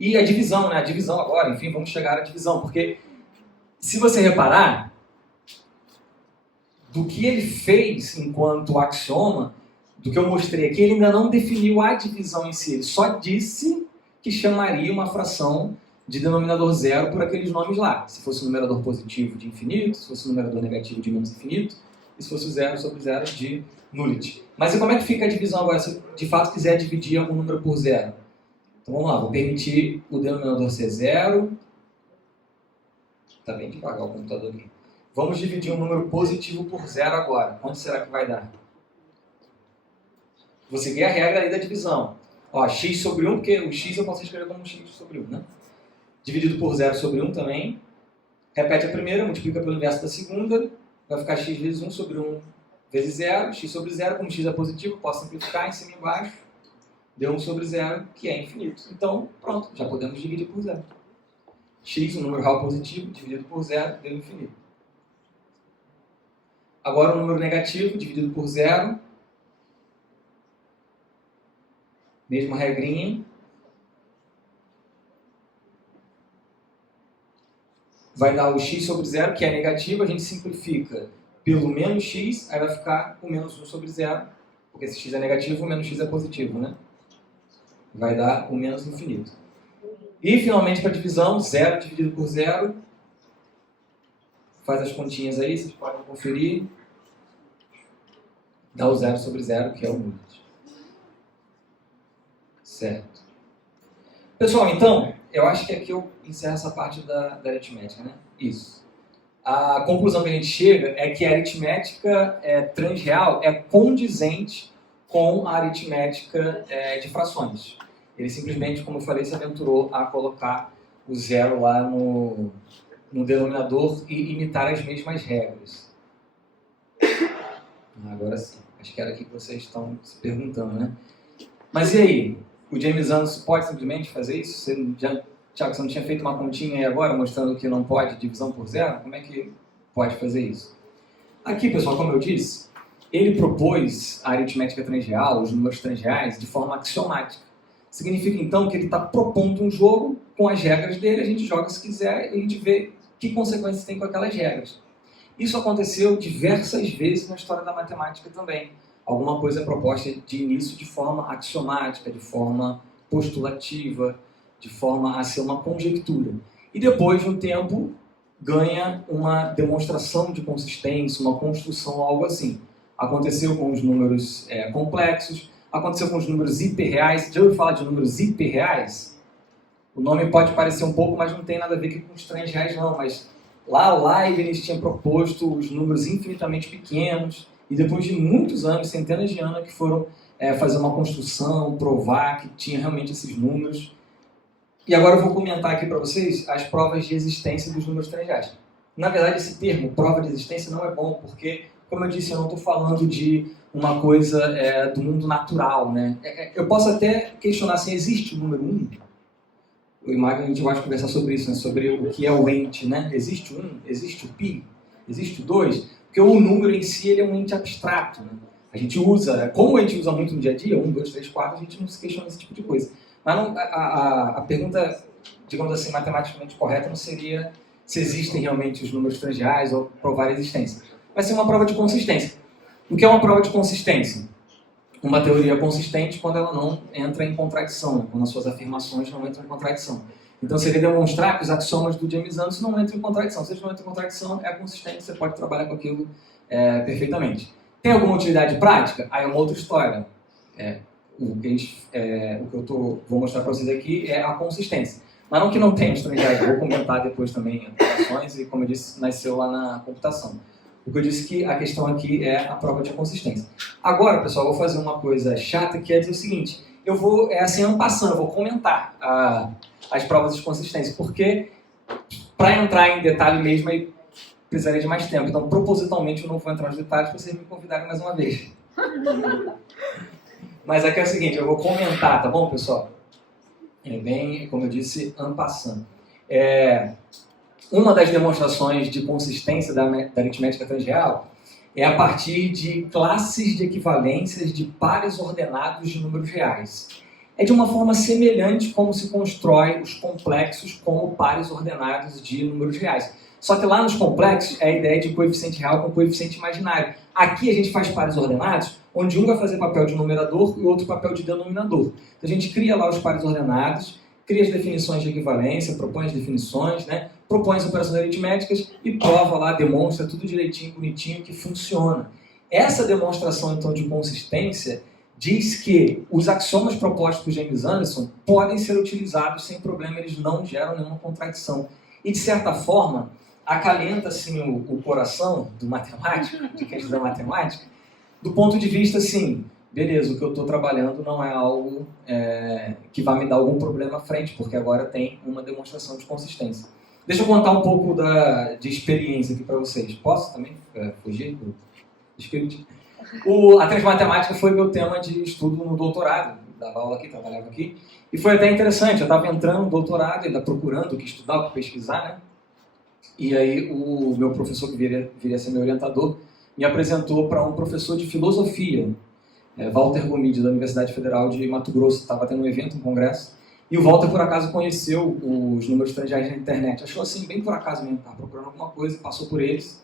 E a divisão, né? A divisão agora, enfim, vamos chegar à divisão, porque se você reparar, do que ele fez enquanto axioma, do que eu mostrei aqui, ele ainda não definiu a divisão em si, ele só disse que chamaria uma fração de denominador zero por aqueles nomes lá. Se fosse o numerador positivo de infinito, se fosse o numerador negativo de menos infinito, e se fosse o zero sobre zero de nullity. Mas e como é que fica a divisão agora, se eu de fato quiser dividir algum número por zero? Então vamos lá, vou permitir o denominador ser zero. Está bem devagar o computador aqui. Vamos dividir um número positivo por zero agora. Quanto será que vai dar? Vou seguir a regra aí da divisão. Ó, x sobre 1, porque o x eu posso escrever como x sobre 1, né? Dividido por 0 sobre 1 também. Repete a primeira, multiplica pelo inverso da segunda. Vai ficar x vezes 1 sobre 1 vezes 0. X sobre 0, como x é positivo, posso simplificar em cima e embaixo. Deu 1 sobre 0, que é infinito. Então, pronto, já podemos dividir por 0. X, um número real positivo, dividido por 0, deu infinito. Agora, um número negativo, dividido por 0. Mesma regrinha. Vai dar o x sobre 0, que é negativo, a gente simplifica pelo menos x, aí vai ficar o menos 1 sobre 0, porque se x é negativo, o menos x é positivo, né? Vai dar o menos infinito. E, finalmente, para a divisão, 0 dividido por 0. Faz as continhas aí, vocês podem conferir. Dá o 0 sobre 0, que é o número. Certo. Pessoal, então, eu acho que aqui eu encerro essa parte da aritmética, né? Isso. A conclusão que a gente chega é que a aritmética transreal é condizente com a aritmética de frações. Ele simplesmente, como eu falei, se aventurou a colocar o zero lá no denominador e imitar as mesmas regras. Agora sim. Acho que era aqui que vocês estão se perguntando, né? Mas e aí? O James Anderson pode simplesmente fazer isso? Tiago, você não tinha feito uma continha aí agora mostrando que não pode divisão por 0? Como é que pode fazer isso? Aqui, pessoal, como eu disse, ele propôs a aritmética transreal, os números transreais, de forma axiomática. Significa, então, que ele está propondo um jogo com as regras dele, a gente joga se quiser e a gente vê que consequências tem com aquelas regras. Isso aconteceu diversas vezes na história da matemática também. Alguma coisa é proposta de início de forma axiomática, de forma postulativa, de forma a ser uma conjectura. E depois, de um tempo, ganha uma demonstração de consistência, uma construção, algo assim. Aconteceu com os números complexos, aconteceu com os números hiperreais. Já ouviu falar de números hiperreais? O nome pode parecer um pouco, mas não tem nada a ver com os transreais, não. Mas lá o Leibniz tinha proposto os números infinitamente pequenos, e depois de muitos anos, centenas de anos, que foram fazer uma construção, provar que tinha realmente esses números. E agora eu vou comentar aqui para vocês as provas de existência dos números transreais. Na verdade, esse termo, prova de existência, não é bom, porque, como eu disse, eu não estou falando de uma coisa do mundo natural, né? Eu posso até questionar se existe o número 1. O Imagem, a gente vai conversar sobre isso, né? Sobre o que é o ente, né? Existe o 1, existe o pi, existe o 2, porque o número em si ele é um ente abstrato, né? A gente usa, como a gente usa muito no dia a dia, 1, 2, 3, 4, a gente não se questiona desse tipo de coisa. Mas não, a pergunta, digamos assim, matematicamente correta não seria se existem realmente os números transreais ou provar a existência. Vai ser uma prova de consistência. O que é uma prova de consistência? Uma teoria consistente quando ela não entra em contradição, né? Quando as suas afirmações não entram em contradição. Então, você vai demonstrar que os axiomas do James Anderson não entram em contradição. Se eles não entram em contradição, é consistente, você pode trabalhar com aquilo perfeitamente. Tem alguma utilidade prática? Aí é uma outra história. O que vou mostrar para vocês aqui é a consistência. Mas não que não tenha transreais, eu vou comentar depois também aplicações e, como eu disse, nasceu lá na computação. O que eu disse que a questão aqui é a prova de consistência. Agora, pessoal, eu vou fazer uma coisa chata, que é dizer o seguinte, eu vou, ano passando, eu vou comentar as provas de consistência, porque para entrar em detalhe mesmo, aí precisaria de mais tempo. Então, propositalmente, eu não vou entrar nos detalhes para vocês me convidarem mais uma vez. Mas aqui é o seguinte, eu vou comentar, tá bom, pessoal? Bem, como eu disse, en passant. Uma das demonstrações de consistência da aritmética transreal é a partir de classes de equivalências de pares ordenados de números reais. É de uma forma semelhante como se constrói os complexos como pares ordenados de números reais. Só que lá nos complexos é a ideia de coeficiente real com coeficiente imaginário. Aqui a gente faz pares ordenados, onde um vai fazer papel de numerador e o outro papel de denominador. Então a gente cria lá os pares ordenados, cria as definições de equivalência, propõe as definições, né? Propõe as operações aritméticas e prova lá, demonstra tudo direitinho, bonitinho, que funciona. Essa demonstração, então, de consistência diz que os axiomas propostos por James Anderson podem ser utilizados sem problema, eles não geram nenhuma contradição. E, de certa forma, acalenta assim, o coração do matemático, de quem estuda matemática, do ponto de vista assim, beleza, o que eu estou trabalhando não é algo que vai me dar algum problema à frente, porque agora tem uma demonstração de consistência. Deixa eu contar um pouco de experiência aqui para vocês. Posso também fugir do script? A transmatemática foi meu tema de estudo no doutorado. Dava aula aqui, trabalhava aqui. E foi até interessante, eu estava entrando no doutorado, ainda procurando o que estudar, o que pesquisar, né? E aí o meu professor, que viria a ser meu orientador, me apresentou para um professor de filosofia, Walter Gomide, da Universidade Federal de Mato Grosso. Estava tendo um evento, um congresso, e o Walter, por acaso, conheceu os números transgeais na internet. Achou assim, bem por acaso mesmo, estava procurando alguma coisa, passou por eles,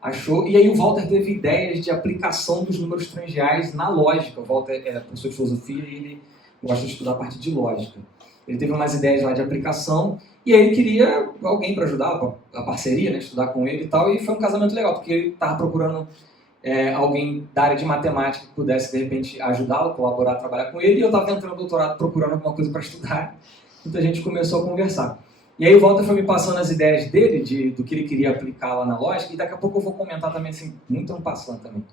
achou, e aí o Walter teve ideias de aplicação dos números transgeais na lógica. O Walter é professor de filosofia e ele gosta de estudar a parte de lógica. Ele teve umas ideias lá de aplicação, e aí ele queria alguém para ajudar, a parceria, né, estudar com ele e tal, e foi um casamento legal, porque ele estava procurando alguém da área de matemática que pudesse, de repente, ajudá-lo, colaborar, trabalhar com ele, e eu estava entrando no doutorado procurando alguma coisa para estudar, então a gente começou a conversar. E aí o Walter foi me passando as ideias dele, do que ele queria aplicar lá na lógica, e daqui a pouco eu vou comentar também, assim, muito passando também,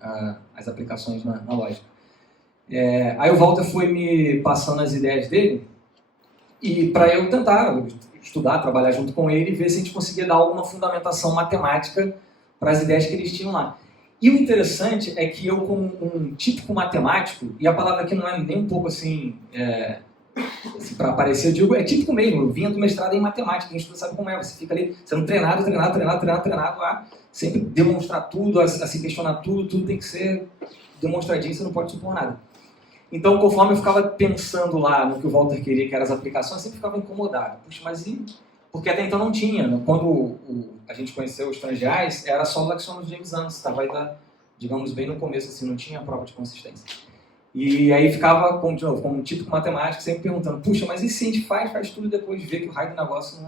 as aplicações na lógica. Aí o Walter foi me passando as ideias dele, e para eu tentar estudar, trabalhar junto com ele e ver se a gente conseguia dar alguma fundamentação matemática para as ideias que eles tinham lá. E o interessante é que eu, como um típico matemático, e a palavra aqui não é nem um pouco assim, para aparecer, eu digo, é típico mesmo, eu vinha do mestrado em matemática, a gente não sabe como é, você fica ali sendo treinado a sempre demonstrar tudo, a se questionar tudo tem que ser demonstradinho, você não pode supor nada. Então, conforme eu ficava pensando lá no que o Walter queria, que eram as aplicações, eu sempre ficava incomodado. Puxa, mas e... Porque até então não tinha, né? Quando a gente conheceu os transgeais, era só o Lexon de James Hunt, estava ainda, digamos, bem no começo, assim, não tinha prova de consistência. E aí ficava, de novo, como um típico matemático, sempre perguntando, puxa, mas e se a gente faz tudo e depois vê que o raio do negócio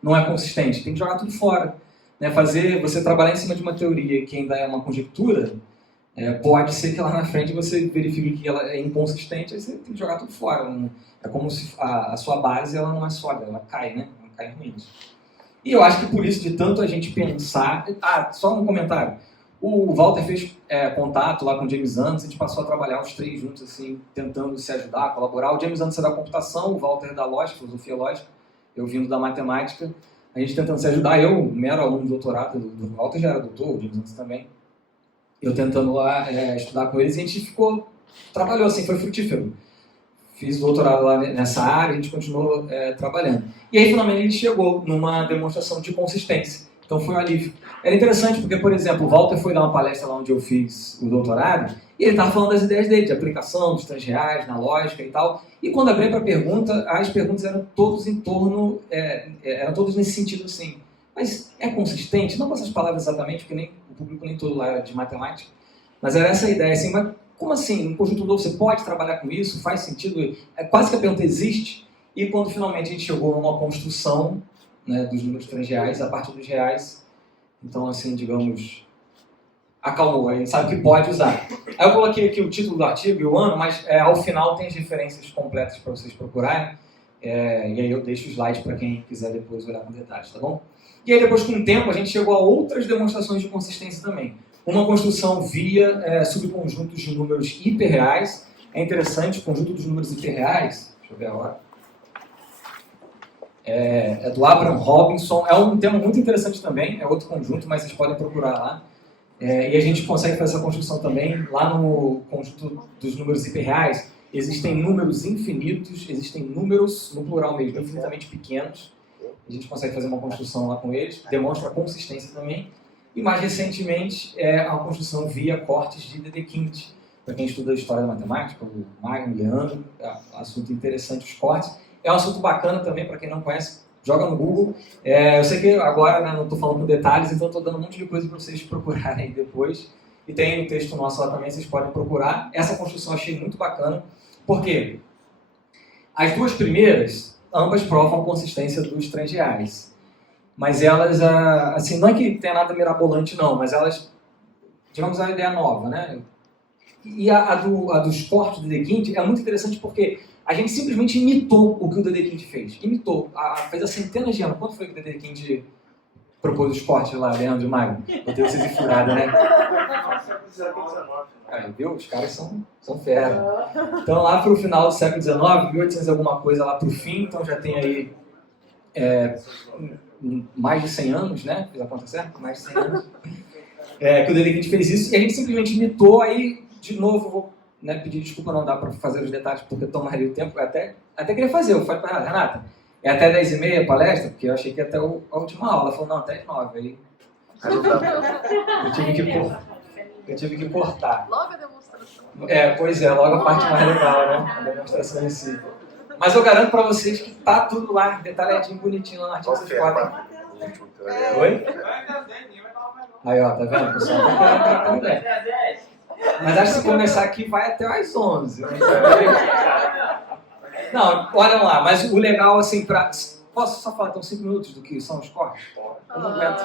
não é consistente? Tem que jogar tudo fora. Né? Você trabalhar em cima de uma teoria que ainda é uma conjectura, pode ser que lá na frente você verifique que ela é inconsistente, aí você tem que jogar tudo fora. É como se a sua base ela não é sólida, ela cai, né? Ela cai ruim. E eu acho que por isso, de tanto a gente pensar... só um comentário. O Walter fez contato lá com o James Hunt, a gente passou a trabalhar os três juntos, assim, tentando se ajudar, colaborar. O James Hunt é da computação, o Walter da lógica, filosofia lógica, eu vindo da matemática. A gente tentando se ajudar, eu, mero aluno do doutorado, do Walter já era doutor, o James Hunt também. Eu tentando lá estudar com eles, e a gente trabalhou assim, foi frutífero. Fiz doutorado lá nessa área, a gente continuou trabalhando. E aí, finalmente, ele chegou numa demonstração de consistência. Então, foi um alívio. Era interessante porque, por exemplo, o Walter foi dar uma palestra lá onde eu fiz o doutorado, e ele estava falando das ideias dele, de aplicação, dos transreais, na lógica e tal. E quando abri para a pergunta, as perguntas eram todas em torno, eram todas nesse sentido assim. Mas é consistente? Não com essas palavras exatamente, porque o público nem todo lá era de matemática, mas era essa ideia, assim, mas como assim? Um conjunto novo, você pode trabalhar com isso? Faz sentido? Quase que a pergunta existe, e quando finalmente a gente chegou numa construção, né, dos números transreais, a partir dos reais, então, assim, digamos, acalmou, a gente sabe que pode usar. Aí eu coloquei aqui o título do artigo e o ano, mas ao final tem as referências completas para vocês procurarem, e aí eu deixo o slide para quem quiser depois olhar com detalhes, tá bom? E aí depois, com o tempo, a gente chegou a outras demonstrações de consistência também. Uma construção via subconjuntos de números hiperreais. É interessante, o conjunto dos números hiperreais, deixa eu ver agora, é do Abraham Robinson, é um tema muito interessante também, é outro conjunto, mas vocês podem procurar lá. E a gente consegue fazer essa construção também, lá no conjunto dos números hiperreais, existem números infinitos, existem números, no plural mesmo, infinitamente pequenos. A gente consegue fazer uma construção lá com eles, demonstra consistência também. E mais recentemente, a construção via cortes de Dedekind. Para quem estuda a história da matemática, o Magno, o Leandro, assunto interessante os cortes. É um assunto bacana também, para quem não conhece, joga no Google. Eu sei que agora, né, não estou falando com detalhes, então estou dando um monte de coisa para vocês procurarem depois. E tem um texto nosso lá também, vocês podem procurar. Essa construção eu achei muito bacana, porque as duas primeiras, ambas provam a consistência dos transreais. Mas elas, assim, não é que tenha nada mirabolante não, mas elas, digamos, a ideia nova, né? E a dos cortes do Dedekind é muito interessante porque a gente simplesmente imitou o que o Dedekind fez. Imitou. Fez há centenas de anos. Quanto foi que o Dedekind propôs os cortes lá, Leandro e Magno. Botei vocês em furada, né? Aí, viu? Os caras são fera. Então, lá pro final do século XIX, 1800 alguma coisa lá pro fim, então já tem aí mais de 100 anos, né? Fiz a conta certa? Mais de 100 anos. Que o Dedekind fez isso, e a gente simplesmente imitou, aí, de novo, vou pedir desculpa, não dá para fazer os detalhes, porque tomaria o tempo, eu até queria fazer, eu falei para ela, Renata, é até 10h30 a palestra, porque eu achei que ia até a última aula, ela falou, não, até 9, aí eu tive que cortar. Logo a demonstração. Pois é, logo a parte mais legal, né, a demonstração em si. Mas eu garanto para vocês que tá tudo lá, detalhadinho, bonitinho lá no artigo, vocês podem. Oi? Aí, ó, tá vendo? O pessoal tá querendo também. Mas acho que se começar aqui vai até às 11. Não, olha lá, mas o legal, assim, posso só falar então 5 minutos do que são os cortes? Eu não aguento.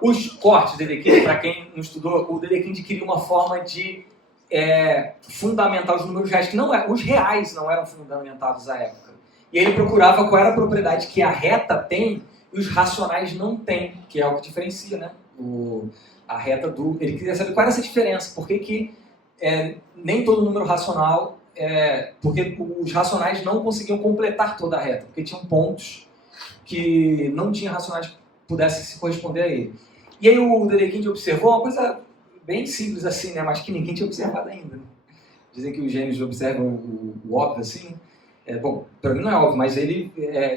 Os cortes do Dedekind, para quem não estudou, o Dedekind queria uma forma de fundamentar os números reais, que os reais não eram fundamentados à época. E ele procurava qual era a propriedade que a reta tem e os racionais não têm, que é o que diferencia, né? A reta ele queria saber qual era essa diferença, por que nem todo número racional, porque os racionais não conseguiam completar toda a reta, porque tinham pontos que não tinham racionais que pudessem se corresponder a ele. E aí o Dedekind observou uma coisa bem simples assim, né? Mas que ninguém tinha observado ainda. Né? Dizem que os gênios observam o óbvio assim. Bom, para mim não é óbvio, mas ele,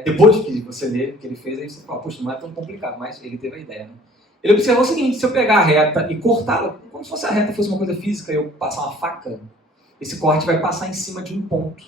depois que você lê o que ele fez, aí você fala, poxa, não é tão complicado, mas ele teve a ideia. Né? Ele observou o seguinte, se eu pegar a reta e cortá-la, como se fosse a reta fosse uma coisa física e eu passar uma faca, esse corte vai passar em cima de um ponto.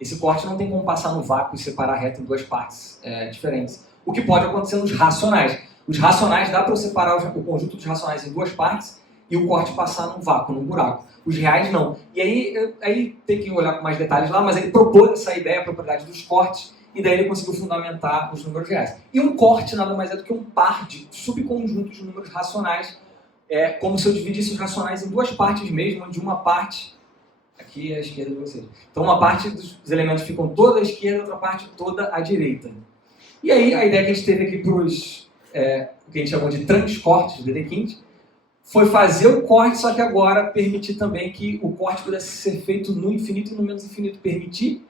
Esse corte não tem como passar no vácuo e separar a reta em duas partes diferentes. O que pode acontecer nos racionais. Os racionais dá para eu separar o conjunto dos racionais em duas partes e o corte passar num vácuo, num buraco. Os reais não. E aí tem que olhar com mais detalhes lá, mas ele propôs essa ideia, a propriedade dos cortes, e daí ele conseguiu fundamentar os números reais. E um corte nada mais é do que um par de subconjuntos de números racionais, como se eu dividisse os racionais em duas partes mesmo, onde uma parte, aqui é a esquerda de vocês. Então uma parte dos elementos ficam toda à esquerda, outra parte toda à direita. E aí a ideia que a gente teve aqui para os, o que a gente chamou de transcortes do Dedekind, foi fazer o corte, só que agora permitir também que o corte pudesse ser feito no infinito e no menos infinito. Permitir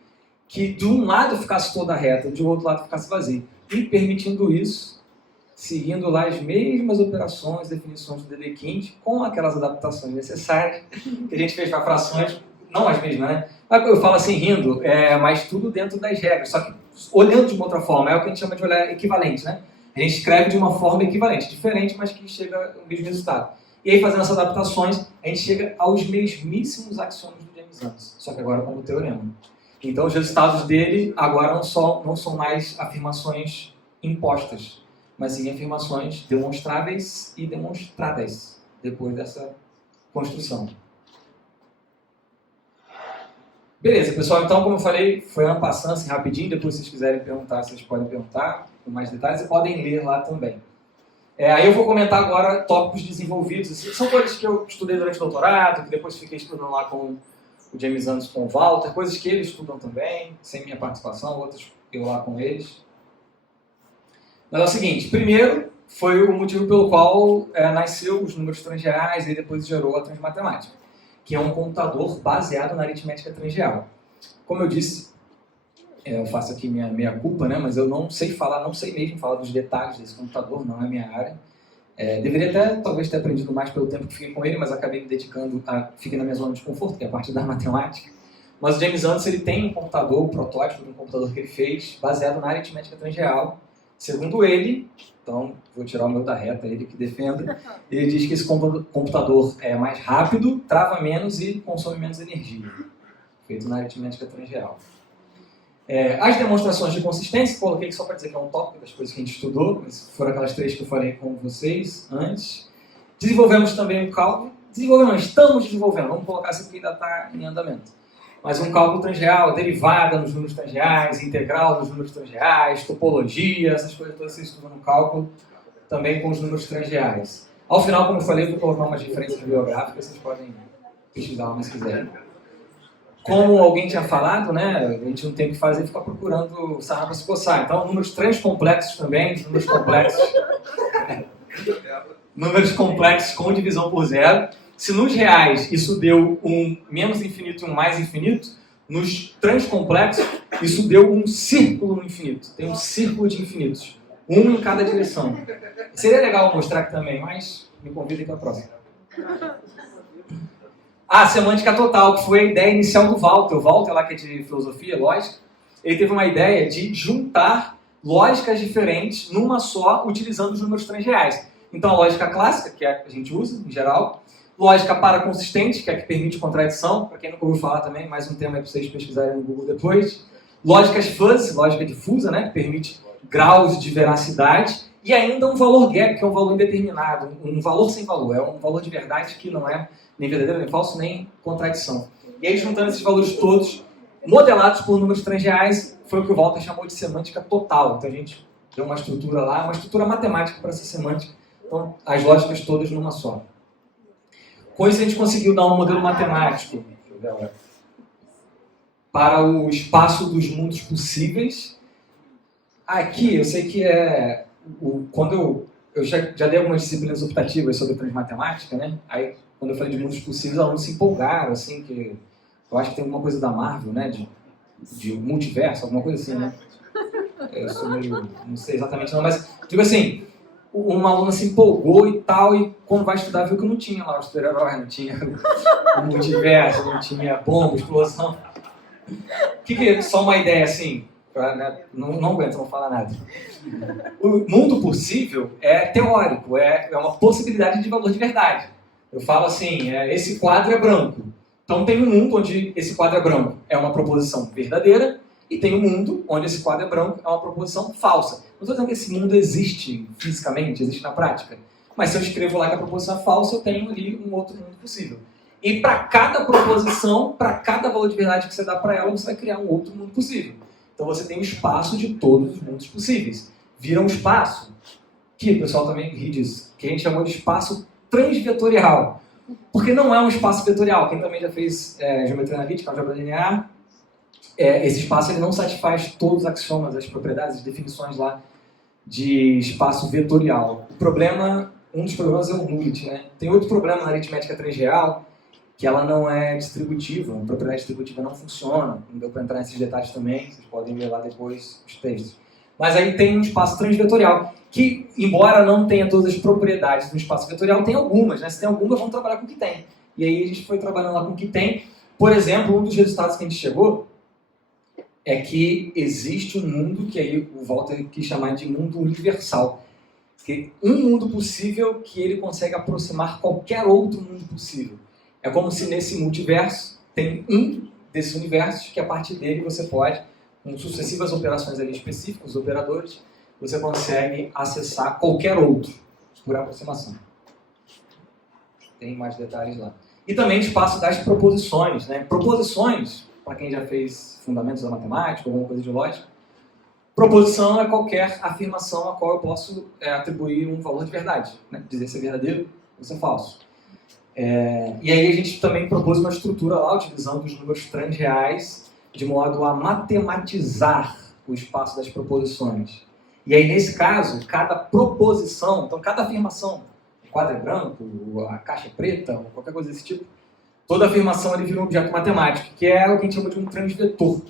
que de um lado ficasse toda reta, de outro lado ficasse vazio. E permitindo isso, seguindo lá as mesmas operações, definições do Dedekind, com aquelas adaptações necessárias que a gente fez para frações, não as mesmas, né? Eu falo assim, rindo, mas tudo dentro das regras, só que olhando de uma outra forma, é o que a gente chama de olhar equivalente, né? A gente escreve de uma forma equivalente, diferente, mas que chega ao mesmo resultado. E aí, fazendo essas adaptações, a gente chega aos mesmíssimos axiomas do James Antes, só que agora como teorema. Então, os resultados dele agora não são mais afirmações impostas, mas sim afirmações demonstráveis e demonstradas depois dessa construção. Beleza, pessoal. Então, como eu falei, foi en passant, assim, rapidinho. Depois, se vocês quiserem perguntar, vocês podem perguntar com mais detalhes e podem ler lá também. Aí eu vou comentar agora tópicos desenvolvidos. Assim, são coisas que eu estudei durante o doutorado, que depois fiquei estudando lá com o James Antes, com o Walter, coisas que eles estudam também, sem minha participação, outras eu lá com eles. Mas é o seguinte, primeiro foi o motivo pelo qual nasceu os números transreais e depois gerou a transmatemática, que é um computador baseado na aritmética transreal. Como eu disse, eu faço aqui minha meia-culpa, né? Mas eu não sei mesmo falar dos detalhes desse computador, não é minha área. Deveria até, talvez, ter aprendido mais pelo tempo que fiquei com ele, mas acabei me dedicando fiquei na minha zona de conforto, que é a parte da matemática. Mas o James Antes, ele tem um computador, um protótipo de um computador que ele fez, baseado na aritmética transreal. Segundo ele, então, vou tirar o meu da reta, ele que defenda, ele diz que esse computador é mais rápido, trava menos e consome menos energia, feito na aritmética transreal. As demonstrações de consistência, coloquei aqui só para dizer que é um tópico das coisas que a gente estudou, mas foram aquelas 3 que eu falei com vocês antes. Desenvolvemos também um cálculo, estamos desenvolvendo, vamos colocar isso aqui, ainda está em andamento. Mas um cálculo transreal, derivada nos números transreais, integral nos números transreais, topologia, essas coisas todas vocês estudam no cálculo, também com os números transreais. Ao final, como eu falei, eu vou colocar umas referências bibliográficas, vocês podem pesquisar lá se quiserem. como alguém tinha falado, né, a gente não tem o que fazer, ficar procurando sarna para se coçar. Então, números transcomplexos também, números complexos com divisão por zero. Se nos reais isso deu um menos infinito e um mais infinito, nos transcomplexos isso deu um círculo no infinito. Tem um círculo de infinitos, um em cada direção. Seria legal mostrar aqui também, mas me convidem para a próxima. A semântica total, que foi a ideia inicial do Walter. O Walter, lá que é de filosofia, lógica, ele teve uma ideia de juntar lógicas diferentes numa só, utilizando os números transreais. Então, a lógica clássica, que é a que a gente usa, em geral. Lógica paraconsistente, que é a que permite contradição. Para quem nunca ouviu falar também, mais um tema aí para vocês pesquisarem no Google depois. Lógicas fuzzy, lógica difusa, né, que permite graus de veracidade. E ainda um valor gap, que é um valor indeterminado, um valor sem valor. É um valor de verdade que não é nem verdadeiro, nem falso, nem contradição. E aí, juntando esses valores todos, modelados por números transreais, foi o que o Walter chamou de semântica total. Então, a gente deu uma estrutura lá, uma estrutura matemática para essa semântica. Então, as lógicas todas numa só. Com isso, a gente conseguiu dar um modelo matemático para o espaço dos mundos possíveis. Aqui, eu sei que quando eu já dei algumas disciplinas optativas sobre transmatemática, né? Aí, quando eu falei de mundos possíveis, os alunos se empolgaram, assim, que eu acho que tem alguma coisa da Marvel, né? De multiverso, alguma coisa assim, né? Eu sou meio... não sei exatamente não, mas, digo assim, uma aluna se empolgou e tal, e quando vai estudar viu que não tinha lá o super-herói, não tinha o multiverso, não tinha bomba, explosão. Só uma ideia, assim, né? Não aguento, não falar nada. O mundo possível é teórico, é uma possibilidade de valor de verdade. Eu falo assim, esse quadro é branco. Então tem um mundo onde esse quadro é branco, é uma proposição verdadeira, e tem um mundo onde esse quadro é branco, é uma proposição falsa. Não estou dizendo que esse mundo existe fisicamente, existe na prática. Mas se eu escrevo lá que a proposição é falsa, eu tenho ali um outro mundo possível. E para cada proposição, para cada valor de verdade que você dá para ela, você vai criar um outro mundo possível. Então você tem o espaço de todos os mundos possíveis. Vira um espaço, que o pessoal também ri disso, que a gente chamou de espaço transvetorial. Porque não é um espaço vetorial. Quem também já fez geometria analítica, álgebra linear, esse espaço ele não satisfaz todos os axiomas, as propriedades, as definições lá de espaço vetorial. Um dos problemas é o nullity, né? Tem outro problema na aritmética transreal, que ela não é distributiva, a propriedade distributiva não funciona. Não deu para entrar nesses detalhes também, vocês podem ler lá depois os textos. Mas aí tem um espaço transvetorial, que, embora não tenha todas as propriedades do espaço vetorial, tem algumas, né? Se tem algumas, vamos trabalhar com o que tem. E aí a gente foi trabalhando lá com o que tem. Por exemplo, um dos resultados que a gente chegou é que existe um mundo que aí o Walter quis chamar de mundo universal. Que um mundo possível que ele consegue aproximar qualquer outro mundo possível. É como se nesse multiverso tem um desses universos que a partir dele você pode, com sucessivas operações ali específicas, operadores, você consegue acessar qualquer outro por aproximação. Tem mais detalhes lá. E também o espaço das proposições, né? Proposições, para quem já fez fundamentos da matemática, alguma coisa de lógica, proposição é qualquer afirmação a qual eu posso atribuir um valor de verdade, né? Dizer se é verdadeiro ou se é falso. E aí a gente também propôs uma estrutura lá, utilizando os números transreais, de modo a matematizar o espaço das proposições. E aí, nesse caso, cada proposição, então cada afirmação, o quadro é branco, a caixa é preta, ou qualquer coisa desse tipo, toda afirmação ele vira um objeto matemático, que é o que a gente chama de um transvetor.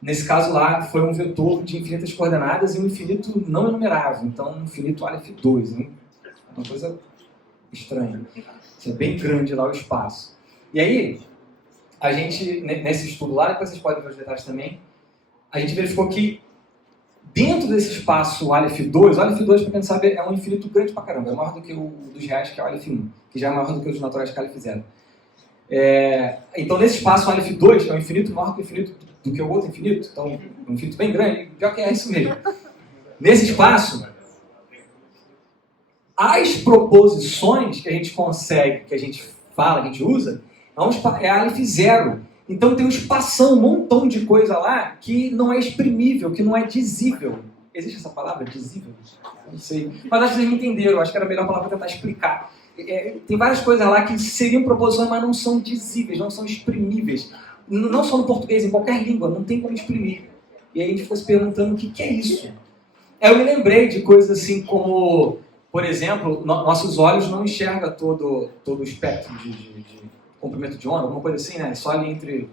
Nesse caso lá, foi um vetor de infinitas coordenadas e um infinito não enumerável, então um infinito Aleph 2, hein? Uma coisa estranha. É bem grande lá o espaço. E aí, a gente, nesse estudo lá, depois vocês podem ver os detalhes também, a gente verificou que dentro desse espaço Aleph 2, o Aleph 2, para quem não sabe, é um infinito grande pra caramba, é maior do que o dos reais, que é o Aleph 1, que já é maior do que o dos naturais, que é o Aleph 0. Então, nesse espaço Aleph 2, que é um infinito maior do que o outro infinito, então, um infinito bem grande, pior que é isso mesmo. Nesse espaço, as proposições que a gente consegue, que a gente fala, que a gente usa, é Aleph 0. Então tem um espação, um montão de coisa lá que não é exprimível, que não é dizível. Existe essa palavra, dizível? Não sei. Mas acho que vocês me entenderam, acho que era a melhor palavra para tentar explicar. Tem várias coisas lá que seriam proposições, mas não são dizíveis, não são exprimíveis. não só no português, em qualquer língua, não tem como exprimir. E aí a gente ficou se perguntando o que é isso. Aí eu me lembrei de coisas assim como, por exemplo, nossos olhos não enxergam todo o espectro de comprimento de onda, alguma coisa assim, né? Só ali entre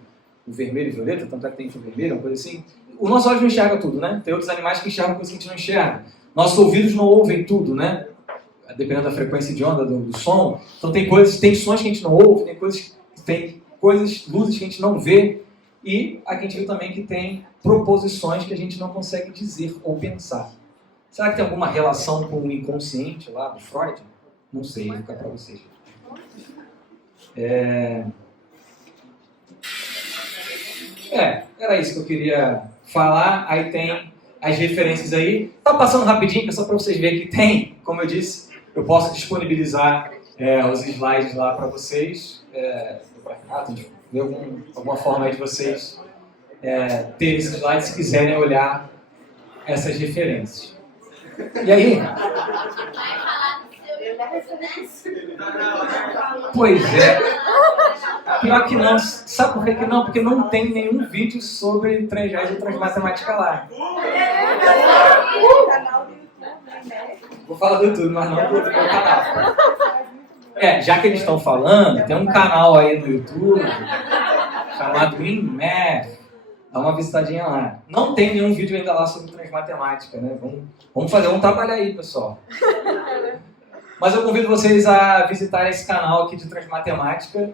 o vermelho e o violeta, tanto é que tem infravermelho, uma coisa assim. O nosso olho não enxerga tudo, né? Tem outros animais que enxergam coisas que a gente não enxerga. Nossos ouvidos não ouvem tudo, né? Dependendo da frequência de onda do som. Então tem sons que a gente não ouve, tem luzes que a gente não vê. E aqui a gente viu também que tem proposições que a gente não consegue dizer ou pensar. Será que tem alguma relação com o inconsciente lá do Freud? Não sei, vou ficar para vocês. Era isso que eu queria falar. Aí tem as referências aí. Tá passando rapidinho, só para vocês verem que tem, como eu disse, eu posso disponibilizar os slides lá para vocês. Ver alguma forma aí de vocês ter esses slides se quiserem olhar essas referências. E aí? Pois é. Pior que não. Sabe por que não? Porque não tem nenhum vídeo sobre transgênero e transmatemática lá. Vou falar do YouTube, mas não do outro canal. Já que eles estão falando, tem um canal aí no YouTube chamado InMath. Dá uma visitadinha lá. Não tem nenhum vídeo ainda lá sobre transmatemática, né? Vamos trabalhar aí, pessoal. Mas eu convido vocês a visitarem esse canal aqui de transmatemática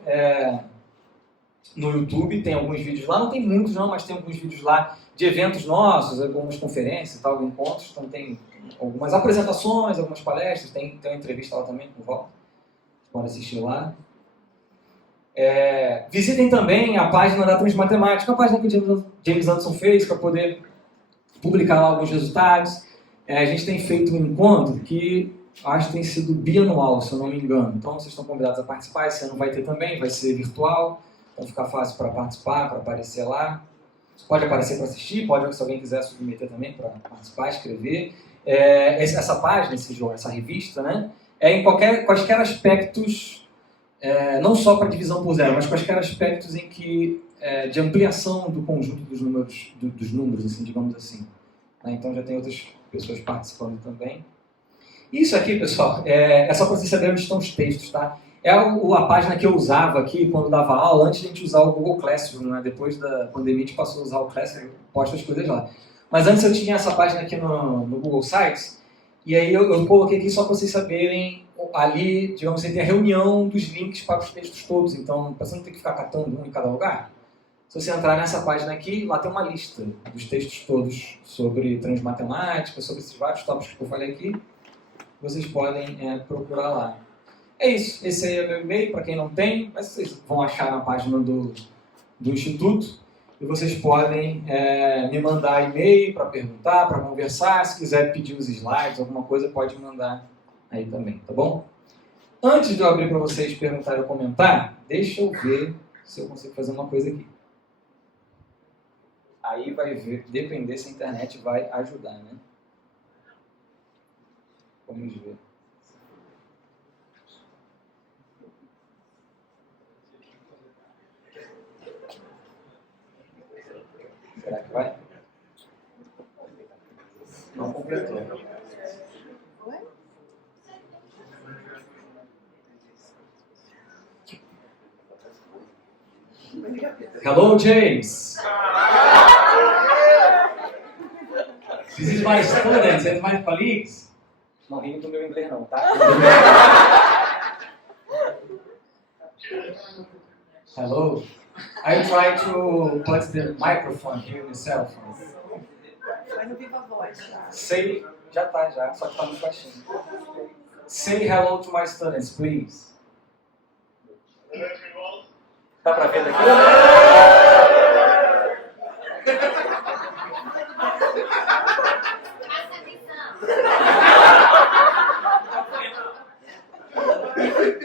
no YouTube. Tem alguns vídeos lá, não tem muitos não, mas tem alguns vídeos lá de eventos nossos, algumas conferências e tal, encontros. Então tem algumas apresentações, algumas palestras, tem uma entrevista lá também com o Walter. Pode assistir lá. Visitem também a página da Transmatemática, a página que o James Anderson fez para poder publicar lá alguns resultados. A gente tem feito um encontro que acho que tem sido bianual, se eu não me engano. Então vocês estão convidados a participar. Esse ano vai ter também, vai ser virtual. Então fica fácil para participar, para aparecer lá. Pode aparecer para assistir, pode, se alguém quiser submeter também para participar, escrever. Essa página, essa revista, né? Em quaisquer aspectos, não só para divisão por zero, mas quaisquer aspectos em que de ampliação do conjunto dos números, assim, digamos assim. Então já tem outras pessoas participando também. Isso aqui, pessoal, é só para vocês saberem onde estão os textos, tá? A página que eu usava aqui quando dava aula, antes de a gente usar o Google Classroom, né? Depois da pandemia a gente passou a usar o Classroom, posta as coisas lá. Mas antes eu tinha essa página aqui no Google Sites, e aí eu coloquei aqui só para vocês saberem, ali, digamos assim, tem a reunião dos links para os textos todos, então você não tem que ficar catando um em cada lugar. Se você entrar nessa página aqui, lá tem uma lista dos textos todos sobre transmatemática, sobre esses vários tópicos que eu falei aqui, vocês podem procurar lá. É isso, esse aí é meu e-mail, para quem não tem, mas vocês vão achar na página do Instituto. E vocês podem me mandar e-mail para perguntar, para conversar. Se quiser pedir os slides, alguma coisa, pode mandar aí também, tá bom? Antes de eu abrir para vocês perguntarem ou comentar, deixa eu ver se eu consigo fazer uma coisa aqui. Aí vai depender se a internet vai ajudar, né? Vamos ver. Será que vai? Não completou. Hello, James. This is my students and my colleagues. Não rime do meu inglês não, tá? Hello. I try to put the microphone here in the cell phone. Mas não viva a voz, tá? Say, já, só que tá muito baixinho. Say hello to my students, please. Dá pra ver daqui?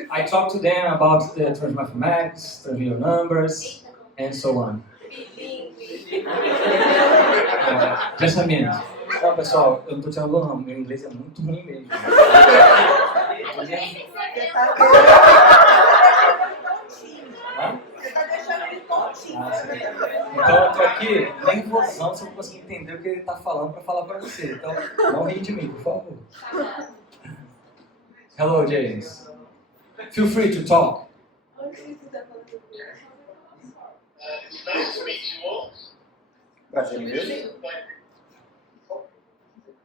I talk to them about the transmathematics, the real numbers, and so on. Just a minute. Então, pessoal, eu não tô tirando não, meu inglês é muito ruim mesmo. Você tá deixando ele tontinho. Ah, sim. Então eu tô aqui nervosão se eu não conseguir entender o que ele tá falando para falar para você. Então não ri de mim, por favor. Hello, James. Feel free to talk. It's nice to meet you all. Prazer em vê-lo. Like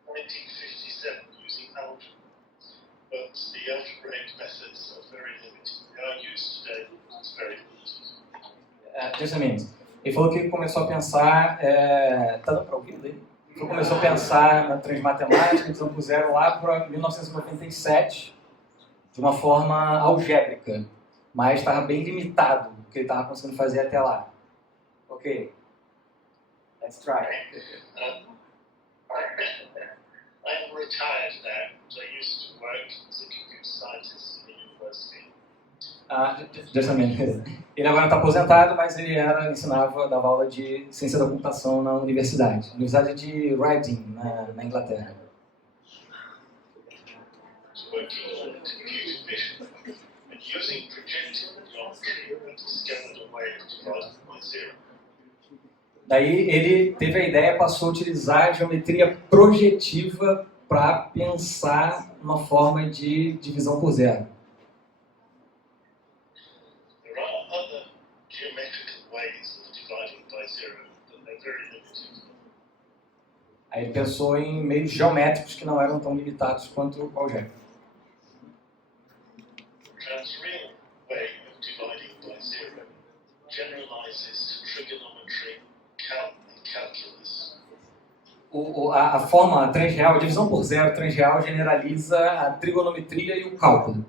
1957 using algebra, but the algebraic methods are very limited. They are used today, but it's very limited. Just a minute. Ele falou que começou a pensar. Tá dando para ouvir dele? Ele começou a pensar na transmatemática, divisão por zero, lá para 1997, de uma forma algébrica, mas estava bem limitado o que ele estava conseguindo fazer até lá. Ok. Let's try. I'm retired now, but I used to work as a computer scientist in the university. Just a minute. Ele agora está aposentado, mas ele dava aula de ciência da computação na Universidade de Reading, na Inglaterra. Working on computer vision and using projected geometry and discovered a way of dividing by zero. Daí ele teve a ideia, passou a utilizar a geometria projetiva para pensar uma forma de divisão por zero. There are other geometrical ways of dividing by zero, but they're very limited. Aí ele pensou em meios geométricos que não eram tão limitados quanto o algébrico. The transreal way of dividing by zero generalizes to trigonometry and calculus. A forma transreal, a divisão por zero transreal, generaliza a trigonometria e o cálculo.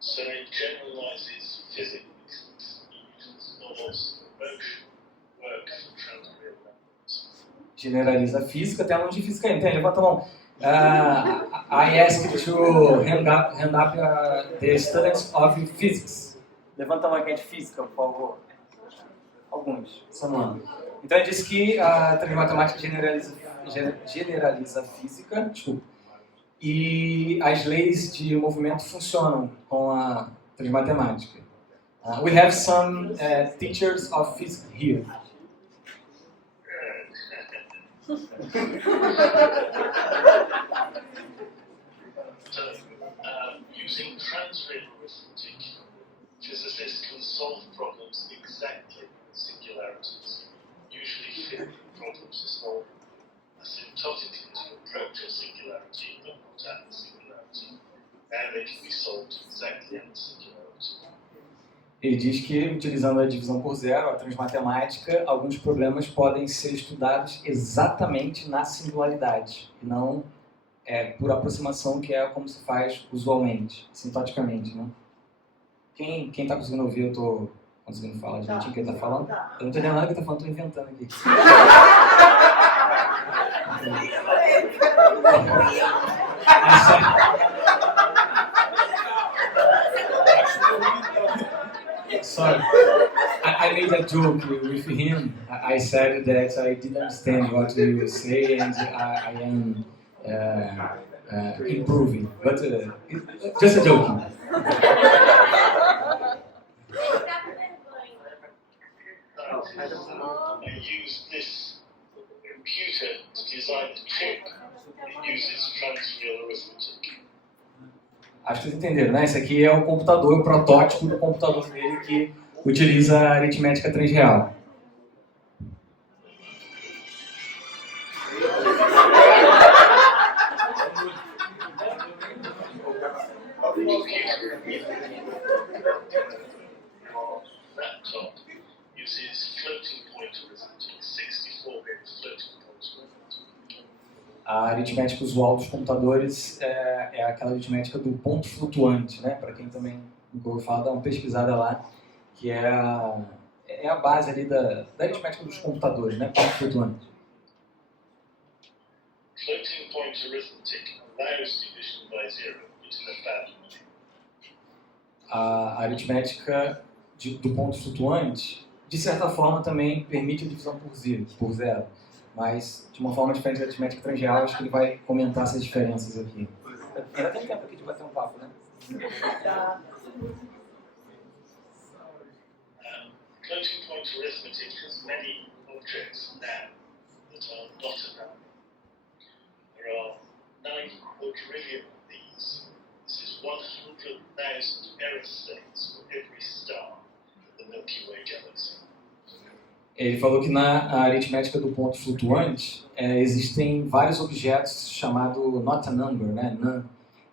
So it generalizes physics, uses laws of motion, work for transreal numbers. Generaliza a física, tem alunos de física aí, então levanta a mão. I ask you to hand up the students of physics. Levanta a mão quem é de física, por favor. Alguns, Samuel. Então ele disse que a transmatemática generaliza a física, e as leis de movimento funcionam com a transmatemática. We have some teachers of physics here. Using transreal arithmetic, physicists can solve problems exactly with singularities, usually fit problems to solve asymptotically to approach a singularity, but not at the singularity, and they can be solved exactly at the singularity. Ele diz que, utilizando a divisão por zero, a transmatemática, alguns problemas podem ser estudados exatamente na singularidade, e não por aproximação, que é como se faz usualmente, sintoticamente, né? Quem está conseguindo ouvir, eu estou conseguindo falar direitinho o que ele está falando? Eu não estou entendendo nada que ele está falando, estou inventando aqui. Sorry, I made a joke with him. I said that I didn't understand what you say and I am improving, but just a joke. I use this computer to design the chip. It uses transreal arithmetic. Acho que vocês entenderam, né? Esse aqui é o computador, o protótipo do computador dele que utiliza a aritmética transreal. Laptop uses floating point arithmetic, 64-bit floating point arithmetic. A aritmética usual dos computadores é aquela aritmética do ponto flutuante, né? Para quem também nunca ouviu falar, dá uma pesquisada lá, que é a base ali da aritmética dos computadores, né? Ponto flutuante. Floating point arithmetic allows division by zero, but in a bad way. A aritmética do ponto flutuante, de certa forma, também permite a divisão por zero, mas de uma forma diferente da aritmética transreal. Acho que ele vai comentar essas diferenças aqui. Ainda tem tempo aqui de bater um papo, né? floating point arithmetic has many objects now that are not a number. There are 9 quadrillion of these. This is 100,000 error states for every star in the Milky Way galaxy. Ele falou que na aritmética do ponto flutuante existem vários objetos chamados not a number, né, none,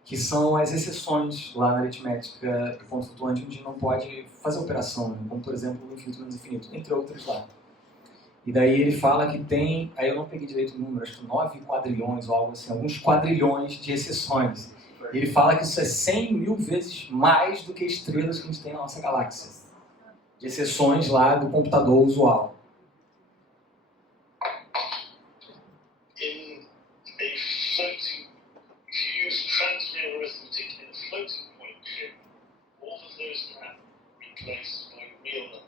que são as exceções lá na aritmética do ponto flutuante onde não pode fazer operação, né, como por exemplo o infinito menos infinito, entre outros lá. E daí ele fala que tem, aí eu não peguei direito o número, acho que 9 quadrilhões ou algo assim, alguns quadrilhões de exceções. E ele fala que isso é 100 mil vezes mais do que estrelas que a gente tem na nossa galáxia. De exceções lá do computador usual. In a floating, if you use transreal arithmetic in a floating point chip, all of those are replaced by real numbers.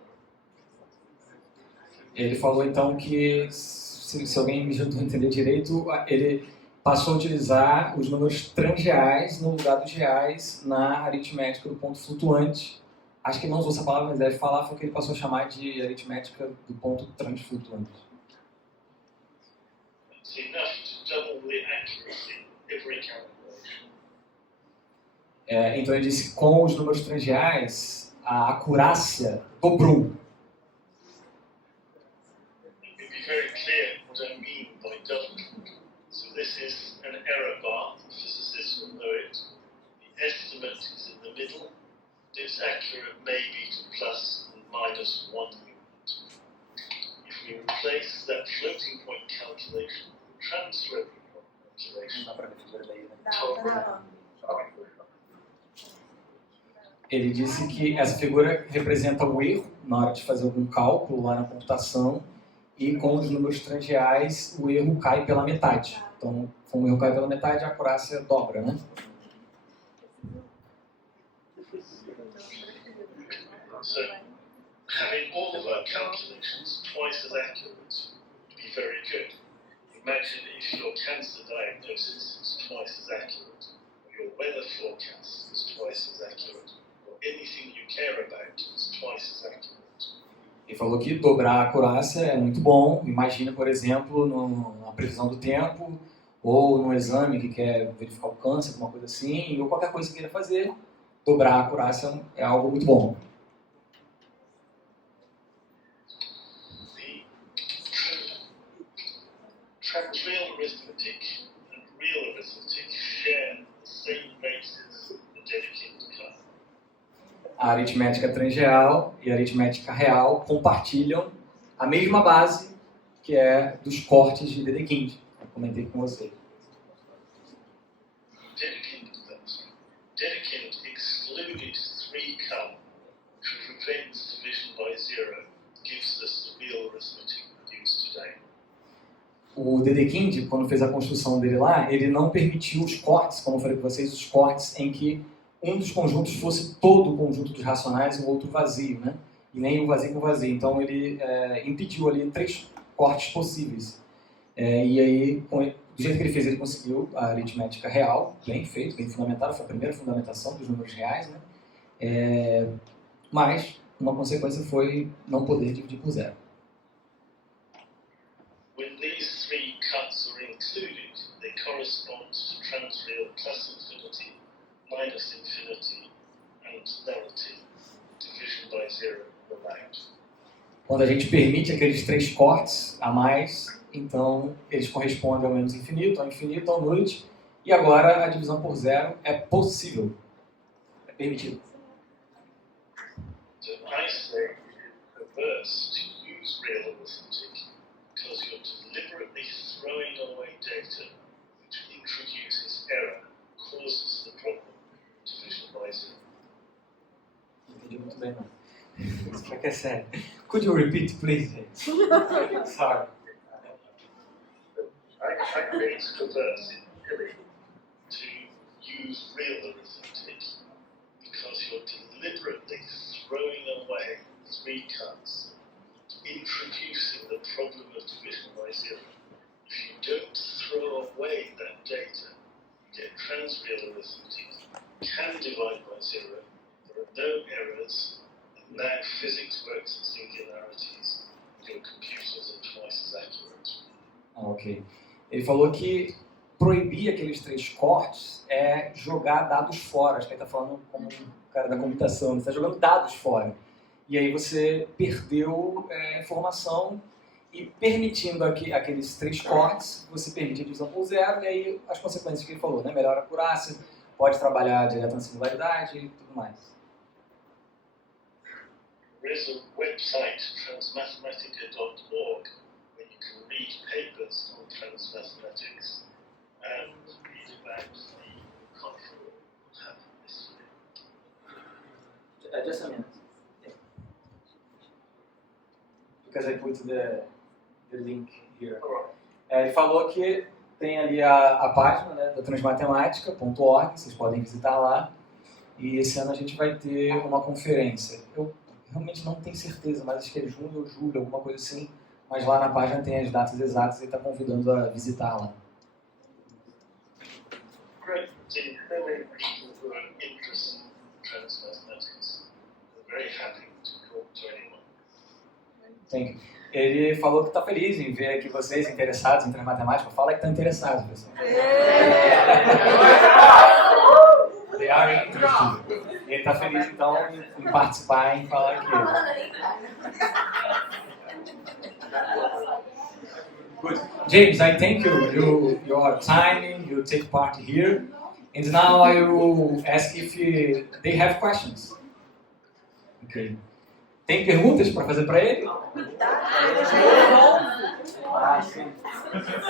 Ele falou então que, se alguém me ajudou a entender direito, ele passou a utilizar os números transreais no lugar dos reais na aritmética do ponto flutuante. Acho que ele não usou essa palavra, mas deve falar, foi o que ele passou a chamar de aritmética do ponto transflutuante. It's enough to double the accuracy of every calculation. Então ele disse que com os números transreais, a acurácia dobrou. It will be very clear what I mean by doubling. So this is an error bar. Physicists will know it. The estimate is in the middle. It's accurate maybe to plus and minus 1 unit. If we replace that floating point calculation with transferring point calculation, Dá pra ver a figura daí, né? Não. Ele disse que essa figura representa o erro na hora de fazer algum cálculo lá na computação e com os números transreais o erro cai pela metade. Então, como o erro cai pela metade, a acurácia dobra, né? so having all of our calculations twice as accurate would be very good. Imagine if your cancer diagnosis is twice as accurate, or your weather forecast is twice as accurate, or anything you care about is twice as accurate. Ele falou que dobrar a acurácia é muito bom. Imagina, por exemplo, na previsão do tempo, ou num exame que quer verificar o câncer, alguma coisa assim, ou qualquer coisa que queira fazer, dobrar a acurácia é algo muito bom. The transreal arithmetic and real arithmetic share the same basis the Dedekind cut. A aritmética transreal e a aritmética real compartilham a mesma base, que é dos cortes de Dedekind. Eu comentei com você. Dedekind excluded 3 which prevents division by 0, gives us the real arithmetic we use today. O Dedekind, quando fez a construção dele lá, ele não permitiu os cortes, como eu falei para vocês, os cortes em que um dos conjuntos fosse todo o conjunto dos racionais e o outro vazio, né? E nem o vazio com o vazio. Então ele impediu ali 3 cortes possíveis. E aí, do jeito que ele fez, ele conseguiu a aritmética real, bem feito, bem fundamentada, foi a primeira fundamentação dos números reais, né? Mas uma consequência foi não poder dividir por 0. When these 3 cuts are included, they correspond to transreal plus infinity, minus infinity, and nullity, division by 0 allowed. Quando a gente permite aqueles 3 cortes a mais, então eles correspondem ao menos infinito, ao nullity, e agora a divisão por 0 é possível, é permitido. So I say it's perverse to use real arithmetic because you're deliberately throwing away data which introduces error, causes the problem, division by 0. Não entendi muito bem, não. Isso aqui é sério. Could you repeat, please? Sorry. I think it's perverse to use real arithmetic because you're deliberately throwing away 3 cuts, introducing the problem of division by 0. If you don't throw away that data, you get transreal arithmetic, can divide by 0, there are no errors, and now physics works in singularity. Ok. Ele falou que proibir aqueles 3 cortes é jogar dados fora. Acho que ele está falando como um cara da computação. Ele está jogando dados fora. E aí você perdeu informação e permitindo aqueles 3 cortes, você permite a divisão por 0 e aí as consequências que ele falou, né? Melhora a acurácia, pode trabalhar direto na singularidade e tudo mais. There is a website, transmathematica.org, where you can read papers on transmathematics and read about the conference that happened this year. Just a minute. Because I put the link here. Ele falou que tem ali a página, né, da transmatemática.org, vocês podem visitar lá. E esse ano a gente vai ter uma conferência. Eu realmente não tenho certeza, mas acho que é junho ou julho, alguma coisa assim. Mas lá na página tem as datas exatas e ele está convidando a visitar lá. Great. So there are many people who are interested in transmathematics. We're very happy to talk to anyone. Thank you. Ele falou que está feliz em ver aqui vocês interessados em transmatemática. Fala que estão interessados, pessoal. They are interested. Ele está feliz, então, em participar, em falar aqui. Good. James, I thank you. Your time, you take part here. And now I will ask if they have questions. Okay. Tem perguntas para fazer para ele? Ah, sim.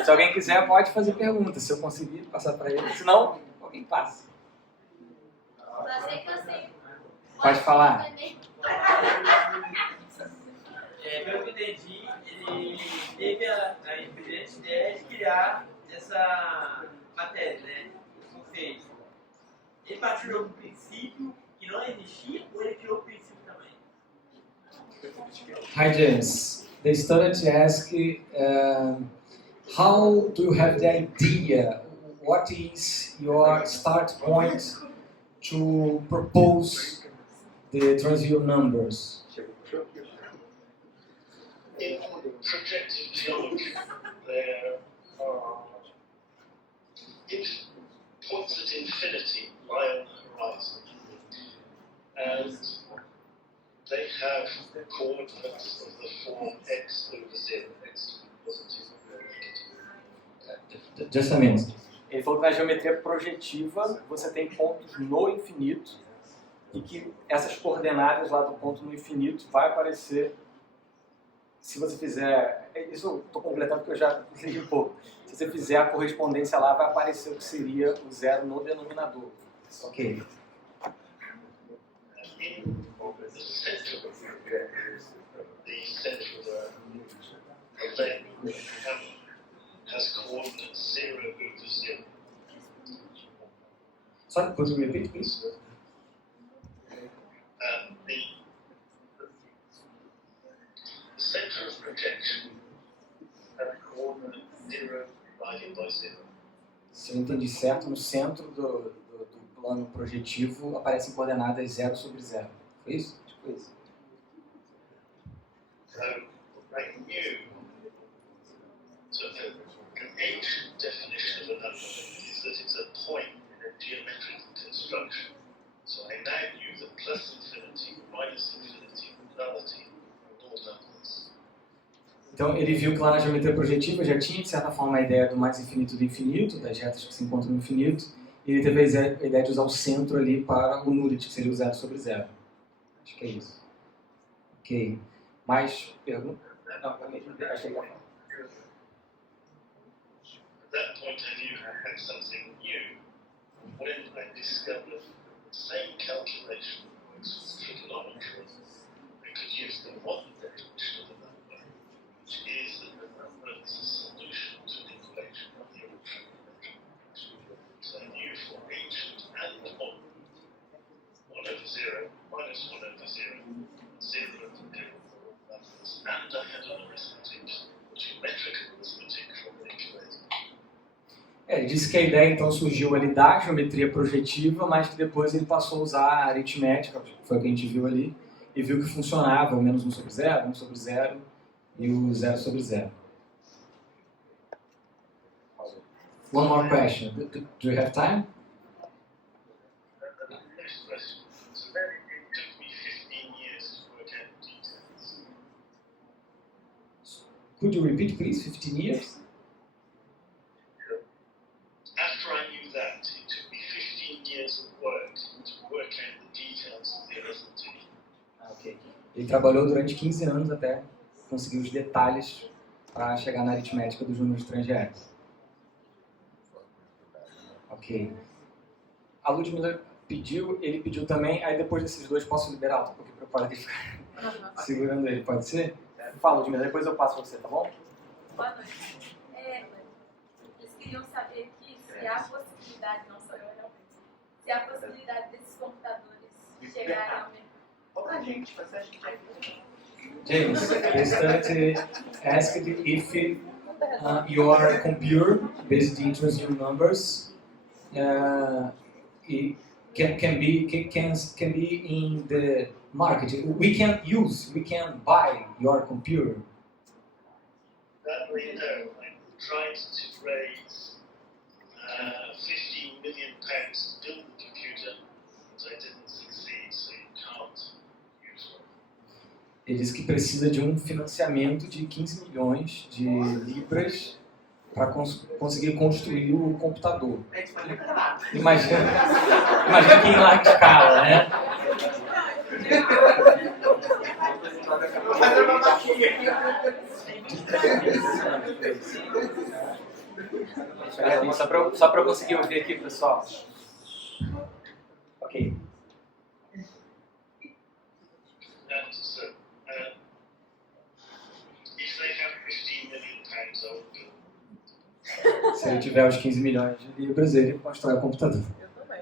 Se alguém quiser, pode fazer perguntas. Se eu conseguir passar para ele. Se não, alguém passa. Pode falar. Pelo que eu entendi, ele teve a brilhante ideia de criar essa matéria, né? Ou seja, ele partiu do princípio que não existia ou ele criou o princípio também? Hi James, they started to ask how do you have the idea? What is your start point to propose the transient numbers? In projective geometry, there are points at infinity lie on the horizon, and they have coordinates of the form x over 0, x positive or negative. Just a minute. Ele falou que na geometria projetiva você tem pontos no infinito e que essas coordenadas lá do ponto no infinito vai aparecer, se você fizer, isso eu estou completando porque eu já entendi um pouco, se você fizer a correspondência lá vai aparecer o que seria o 0 no denominador. Ok. In the center of the event has coordinates 0 over 0. Sorry, could you repeat, please? The center of projection has a coordinate 0 divided by 0. Se eu entendi certo, no centro do plano projetivo aparecem coordenadas 0 sobre 0. Foi isso? Tipo isso. So, I knew, so an ancient definition of a number is that it's a point in a geometric construction. So I now knew that plus infinity, minus infinity, nullity are all numbers. Então ele viu que lá na geometria projetiva já tinha de certa forma a ideia do mais infinito do infinito, das retas que se encontram no infinito, e ele teve a ideia de usar o centro ali para o nullity, que seria o 0 sobre 0. Acho que é isso. Ok. Mais pergunta? Não, achei que ia falar. At that point I knew I had something new. When I discovered the same calculation was trigonometry, I could use the one definition of the number, which is that the number is a solution to an equation of the trigonometric function. So I knew for ancient and modern, 1 over 0, minus 1 over 0, 0 over 0 numbers, and I had an arithmetic, geometrical arithmetic from the equation. Ele disse que a ideia então surgiu ali da geometria projetiva, mas que depois ele passou a usar a aritmética, que foi o que a gente viu ali, e viu que funcionava o menos 1 sobre 0, 1 sobre 0 e o 0 sobre 0. One more question. Do you have time? Next question. So it took me 15 years to work out the details. Could you repeat, please? 15 years? After I knew that, it took me 15 years of work to work out the details of the arithmetic. Ok. Ele trabalhou durante 15 anos até conseguir os detalhes para chegar na aritmética dos números transgerais. Ok. A Ludmilla pediu, ele pediu também, aí depois desses dois posso liberar, tô um pouquinho preparado de ficar segurando ele, pode ser? Fala, Ludmilla, depois eu passo você, tá bom? Boa noite. Eles queriam saber aqui se há possibilidade, não sou eu realmente, se há possibilidade desses computadores chegarem ao mercado. Pouca gente, mas acho que já James, the student asked if your computer, based in transient numbers, it can be in the market. We can buy your computer. That way, no. I tried to raise £15 million to build the computer, but I didn't succeed, so you can't use one. Ele disse que precisa de um financiamento de 15 milhões de libras para conseguir construir o computador. Imagina que em larga escala, né? Só para eu conseguir ouvir aqui, pessoal. Ok. So, if they have £15 million, I will build. Se ele tiver os 15 milhões de libras, ele constrói o computador. Eu também.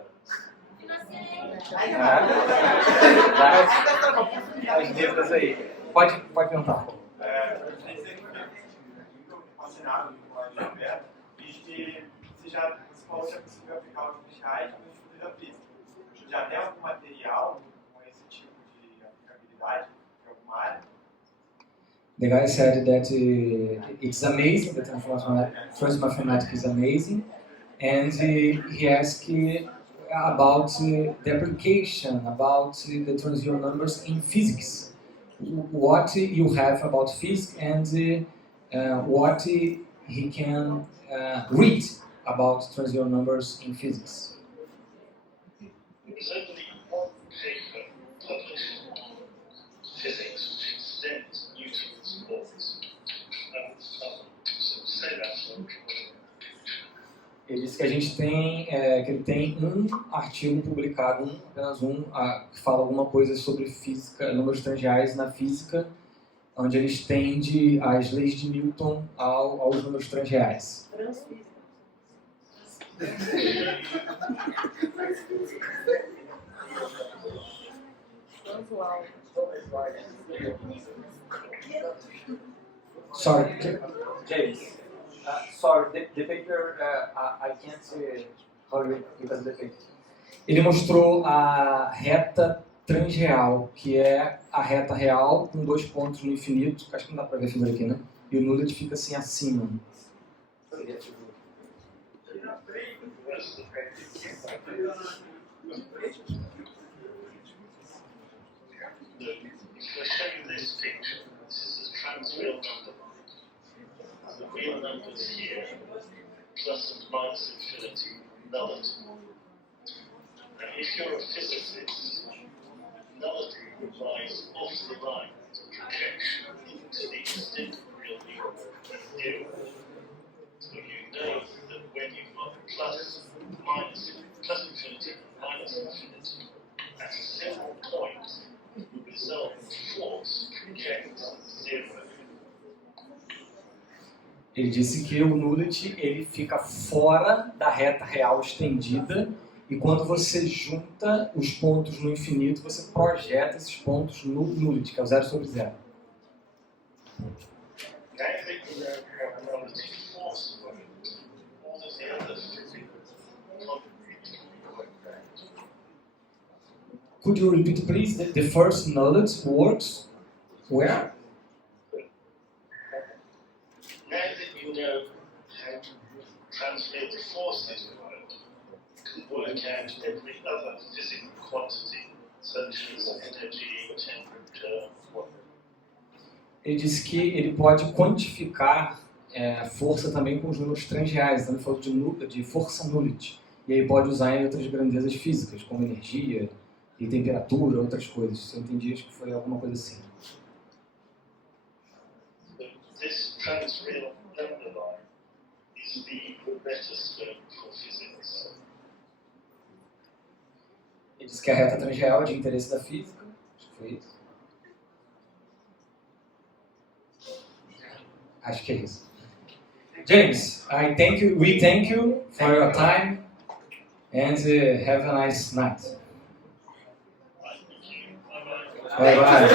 As libras aí. Pode perguntar. Fascinado com a Gilberto, visto que você falou que é possível aplicar os reais no estudo da física. Já tem algum material com esse tipo de aplicabilidade em alguma área? The guy said that it's amazing, the transfer mathematics is amazing, and he asked about the application, about the transient numbers in physics. What you have about physics and what he can read about transient numbers in physics. There's only one paper published on physics which extends Newton's laws. So say that. Ele disse que a gente tem, que ele tem um artigo publicado, apenas um, que fala alguma coisa sobre física, números tangenciais na física, onde ele estende as leis de Newton aos números tangenciais. Sorry, James. Sorry, the paper, I can't say how you because the paper. Ele mostrou a reta transreal, que é a reta real com dois pontos no infinito, acho que não dá para ver a figura aqui, né? E o nullet fica assim acima. If I show you this picture, this is a transreal number. The real numbers here, plus and minus infinity, nullity. Now, if you're a physicist, nullity lies off the line as a projection into the extent of real number. So you know that when you've got plus infinity, minus infinity, at a single point, the resultant force projects zero. Ele disse que o nullet ele fica fora da reta real estendida e quando você junta os pontos no infinito, você projeta esses pontos no nullet, que é o 0 sobre 0. Could you repeat, please, the first nullet works where? Now that you know how to transmit forces work can work out every other physical quantity, such as energy, temperature, Ele disse que ele pode quantificar força também com os números transreais. Então ele falou de força nullit. E aí pode usar em outras grandezas físicas, como energia e temperatura, outras coisas. Se eu entendi, acho que foi alguma coisa assim. This transreal number line is the metasphere for physics. Ele disse que a reta transreal é de interesse da física. Acho que foi isso. Acho que é isso. James, we thank you for your time and have a nice night. Bye bye.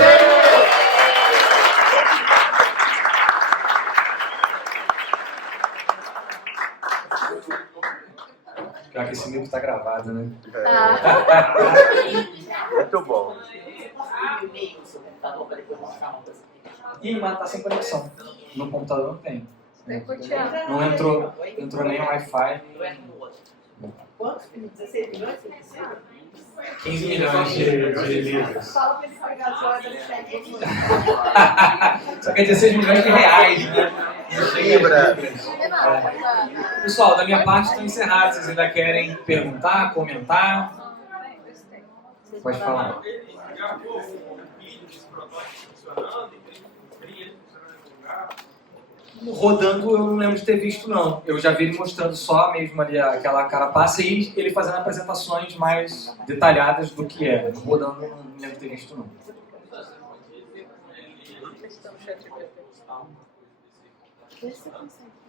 Já que esse livro está gravado, né? Muito bom. Ih, mas tá sem conexão. No computador não tem. Não entrou nem o Wi-Fi. Quantos? 16 milhões? 15 milhões de livros. Fala pra ele pegar as horas do chat. Só quer dizer 6 milhões de reais, né? Libra. Pessoal, da minha parte estou encerrado. Vocês ainda querem perguntar, comentar? Pode falar. Ele gravou um vídeo desse protótipo funcionando, ele funcionando no lugar. Rodando eu não lembro de ter visto, não. Eu já vi ele mostrando só mesmo ali aquela carapaça e ele fazendo apresentações mais detalhadas do que é. Rodando eu não lembro de ter visto, não.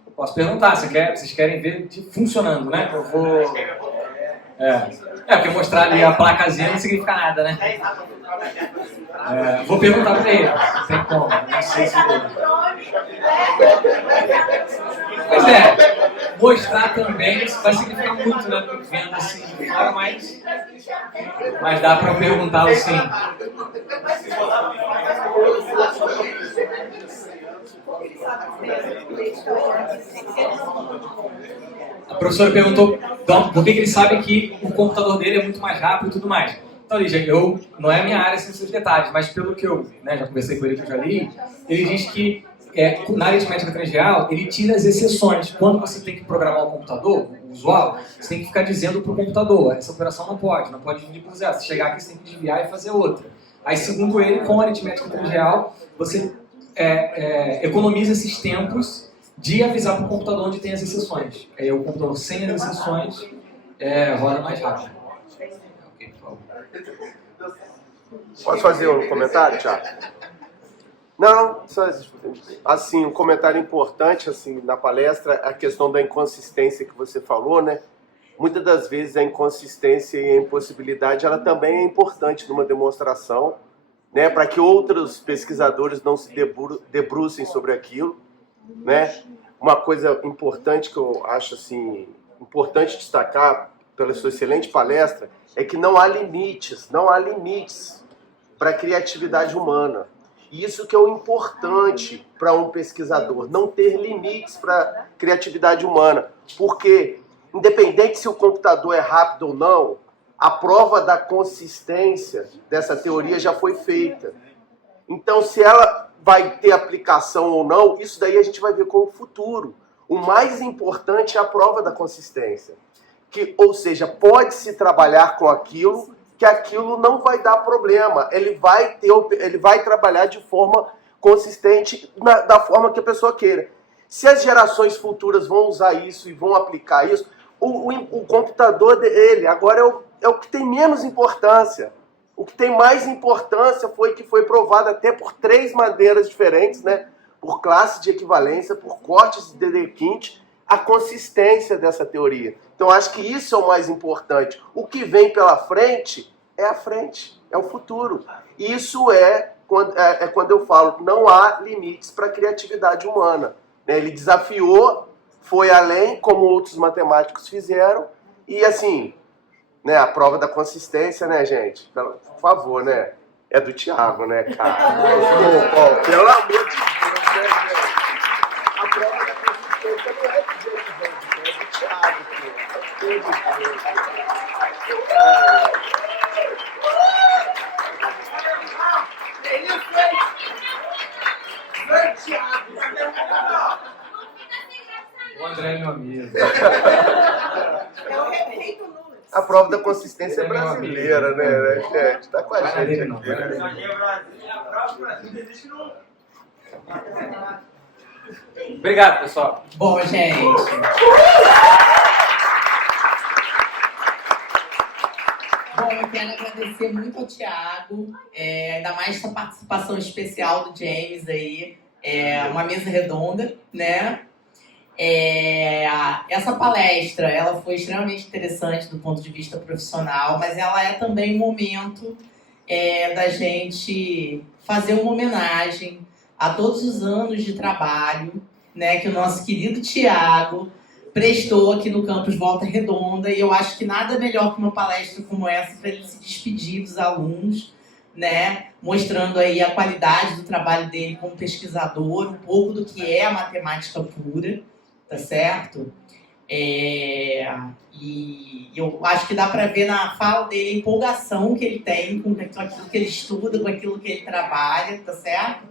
Eu posso perguntar, vocês querem ver funcionando, né? Eu vou... porque mostrar ali a placazinha não significa nada, né? Vou perguntar pra ele. Não tem como, não sei se... Pois mostrar também isso vai significar muito, né? Vendo assim de fora, mas dá pra eu perguntar assim. A professora perguntou por que ele sabe que o computador dele é muito mais rápido e tudo mais. Então, Lígia, não é a minha área sem seus detalhes, mas pelo que eu já conversei com ele, que eu já li, ele diz que na aritmética transreal, ele tira as exceções. Quando você tem que programar o computador, o usual, você tem que ficar dizendo para o computador, essa operação não pode dividir por zero. Se chegar aqui, você tem que desviar e fazer outra. Aí, segundo ele, com a aritmética transreal, você economiza esses tempos de avisar para o computador onde tem as exceções. Aí o computador sem as exceções roda mais rápido. Ok, por favor. Posso fazer um comentário, Thiago? Não, só assim, um comentário importante assim na palestra, a questão da inconsistência que você falou, né? Muitas das vezes a inconsistência e a impossibilidade, ela também é importante numa demonstração, né? Para que outros pesquisadores não se debrucem sobre aquilo, né? Uma coisa importante que eu acho assim importante destacar pela sua excelente palestra é que não há limites para a criatividade humana. E isso que é o importante para um pesquisador, não ter limites para a criatividade humana. Porque, independente se o computador é rápido ou não, a prova da consistência dessa teoria já foi feita. Então, se ela vai ter aplicação ou não, isso daí a gente vai ver com o futuro. O mais importante é a prova da consistência. Ou seja, pode-se trabalhar com aquilo que aquilo não vai dar problema. Ele vai trabalhar de forma consistente da forma que a pessoa queira. Se as gerações futuras vão usar isso e vão aplicar isso, o computador dele agora é o que tem menos importância. O que tem mais importância foi que foi provado até por 3 maneiras diferentes, né? Por classe de equivalência, por cortes de Dedekind, a consistência dessa teoria. Então, acho que isso é o mais importante. O que vem pela frente é a frente, é o futuro. Isso é quando eu falo, não há limites para a criatividade humana. Ele desafiou, foi além, como outros matemáticos fizeram, e assim, né, a prova da consistência, né, gente? Por favor, né? É do Thiago, né, cara? Pelo amor de Deus, né, gente? A prova da consistência não é do James Bond, é do Thiago. O André é meu amigo. É o rei do Nunes. A prova da consistência é Ele é meu brasileira, amigo. né, gente? Tá com a Vai na gente dele, não, aqui, vai na né? dele. Só que o Brasil, a prova do Brasil existe no. Obrigado, pessoal. Bom, gente. Bom, eu quero agradecer muito ao Thiago, ainda mais essa participação especial do James aí, uma mesa redonda, né? Essa palestra, ela foi extremamente interessante do ponto de vista profissional, mas ela é também um momento da gente fazer uma homenagem a todos os anos de trabalho, né, que o nosso querido Thiago prestou aqui no campus Volta Redonda, e eu acho que nada melhor que uma palestra como essa para ele se despedir dos alunos, né, mostrando aí a qualidade do trabalho dele como pesquisador, um pouco do que é a matemática pura, tá certo? E eu acho que dá para ver na fala dele a empolgação que ele tem com aquilo que ele estuda, com aquilo que ele trabalha, tá certo?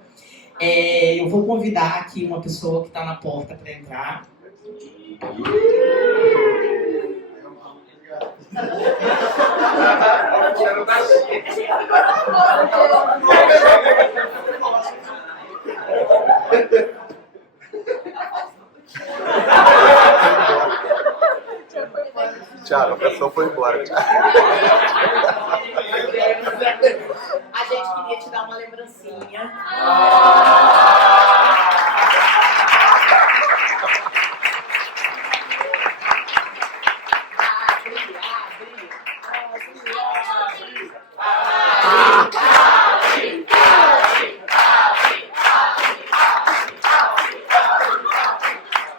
Eu vou convidar aqui uma pessoa que está na porta para entrar. Thiago, a pessoa foi embora. A gente queria te dar uma lembrancinha.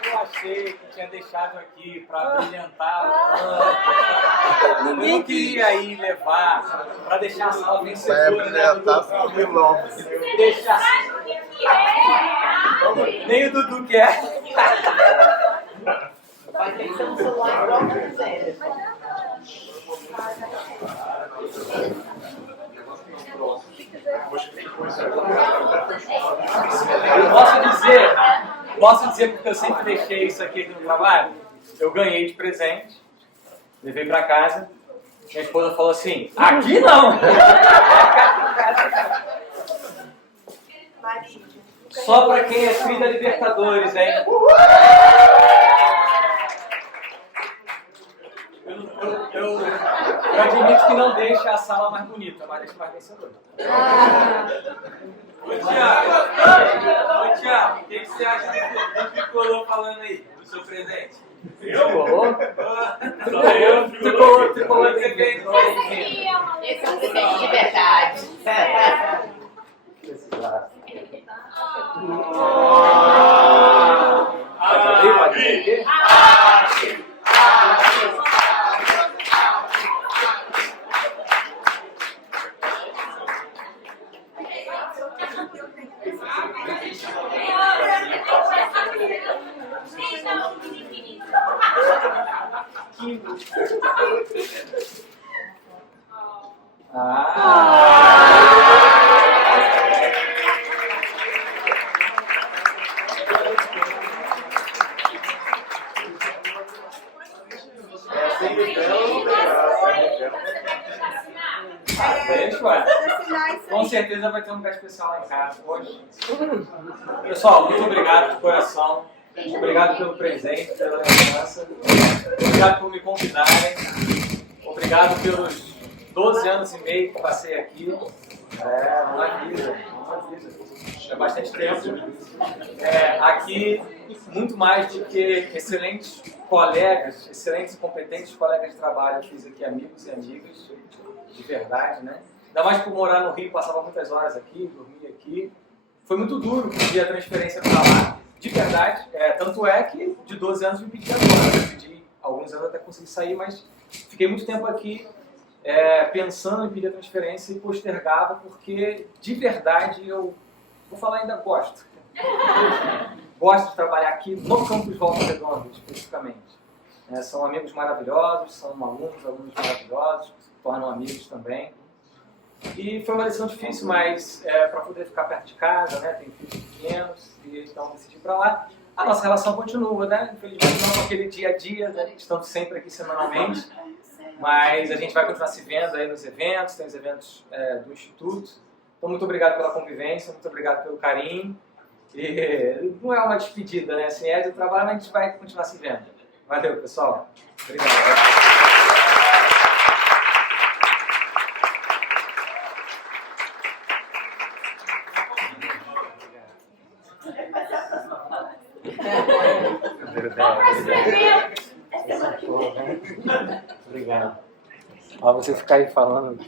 Eu achei que tinha deixado aqui para brilhantar o campo. Eu não queria ir levar para deixar a sala Vai vencedora. apresentar pro vilão. Deixa. Nem o Dudu quer. Vai ter que ser um celular igual na miséria. Eu posso dizer porque eu sempre deixei isso aqui no trabalho. Eu ganhei de presente, levei para casa. Minha esposa falou assim: aqui não! Só para quem é filho da Libertadores, hein? Eu admito que não deixa a sala mais bonita, mas deixa mais vencedora. Ô Thiago, o que você acha do Tricolor falando aí, do seu presente? Tricolor? Tricolor Esse aqui é uma Esse é um presente de verdade. Pode abrir? Pode abrir? Com certeza vai ter um lugar especial lá em casa hoje. Pessoal, muito obrigado de coração. Obrigado pelo presente, pela lembrança. Obrigado por me convidarem. Obrigado pelos 12 anos e meio que passei aqui. Uma vida. É bastante tempo. Aqui, muito mais do que excelentes colegas, excelentes e competentes colegas de trabalho. Eu fiz aqui amigos e amigas, de verdade, né? Ainda mais por morar no Rio, passava muitas horas aqui, dormia aqui. Foi muito duro pedir a transferência para lá, de verdade. Tanto é que de 12 anos me pedi agora. Eu pedi alguns anos até consegui sair, mas fiquei muito tempo aqui pensando em pedir a transferência e postergava, porque de verdade eu, vou falar, ainda gosto. Gosto de trabalhar aqui no campus Volta Redonda, especificamente. São amigos maravilhosos, são alunos maravilhosos, que se tornam amigos também. E foi uma decisão difícil, mas para poder ficar perto de casa, né, tem filhos pequenos, e então decidi ir para lá. A nossa relação continua, né? Infelizmente não com aquele dia a dia, né? Estamos sempre aqui semanalmente, mas a gente vai continuar se vendo aí nos eventos, tem os eventos do Instituto. Então, muito obrigado pela convivência, muito obrigado pelo carinho. E não é uma despedida, né? Assim, é do trabalho, mas a gente vai continuar se vendo. Valeu, pessoal. Obrigado. Obrigado. Ó, você ficar aí falando.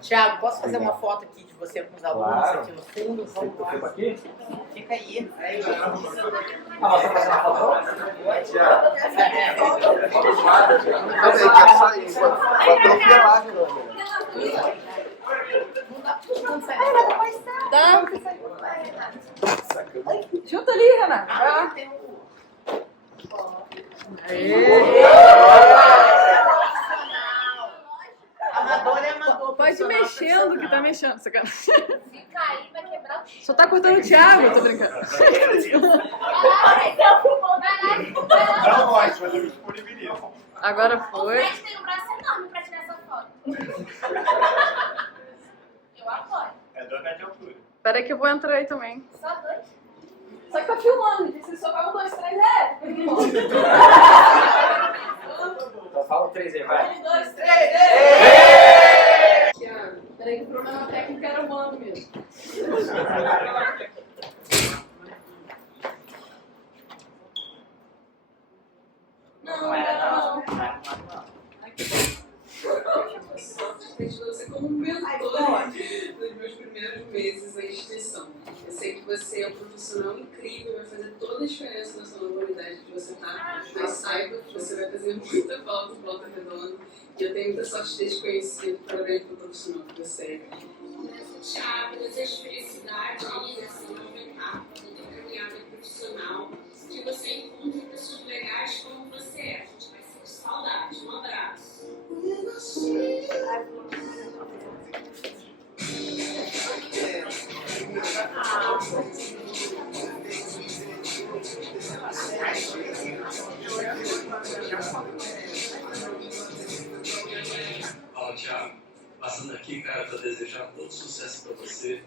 Tiago, posso fazer uma foto aqui de você com os alunos Claro. aqui no fundo? Vamos lá. Fica aqui? Fica aí. Ah, você vai fazer uma foto? Peraí, quero sair. Vou atropelar a câmera. Junta ali, Renato. Vai lá. Amador é amador. Pode ir mexendo, que tá mexendo. Sacanagem. Se cair, vai quebrar o chão. Só tá cortando o Thiago, tô brincando. Vai lá, então, filmou. Vai lá. Não gosto, mas eu me disponibilizo. Agora O foi. Fred tem um braço enorme pra tirar essa foto. Eu apoio. É 2 metros de altura. Pera aí que eu vou entrar aí também. Só 2. Só que tá filmando, gente. Se só vai 1, 2, 3, Então fala 3 aí, vai. 1, 2, 3. Thiago, peraí que o problema técnico era humano mesmo. Não. Você como mentor nos meus primeiros meses na instituição. Eu sei que você é um profissional incrível, vai fazer toda a diferença na sua nova unidade que você está, mas saiba que você vai fazer muita falta em Volta Redonda e eu tenho muita sorte de ter te conhecido. Parabéns pelo profissional que você é. Thiago, desejo felicidade nessa nova etapa da caminhada profissional, que você encontre pessoas legais como você é. A gente vai sentir saudade. Um abraço. Fala, Thiago. Passando aqui, cara, para desejar todo sucesso para você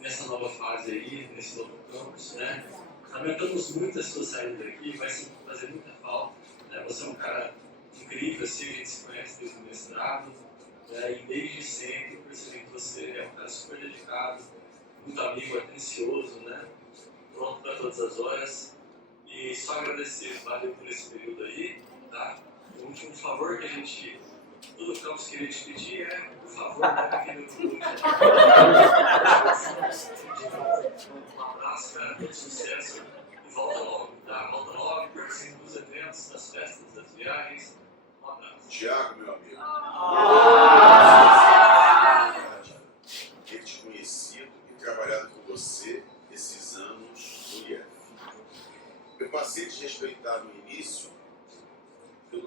nessa nova fase aí, nesse novo campus, né? Lamentamos muito a sua saída daqui, vai fazer muita falta, né? Você é um cara incrível, assim, a gente se conhece desde o mestrado, né? E desde sempre eu percebi que você é um cara super dedicado, muito amigo, atencioso, né? Pronto para todas as horas. E só agradecer, valeu por esse período aí, tá? O último favor que a gente, todo o campus queria te pedir é, por favor, para aquele grupo. Um abraço, cara, todo sucesso e volta logo, tá? Volta logo, participe dos eventos, das festas, das viagens. Um abraço. Tiago, meu amigo. Ter te conhecido e trabalhado com você esses anos no IEF. Eu passei a te respeitar no início por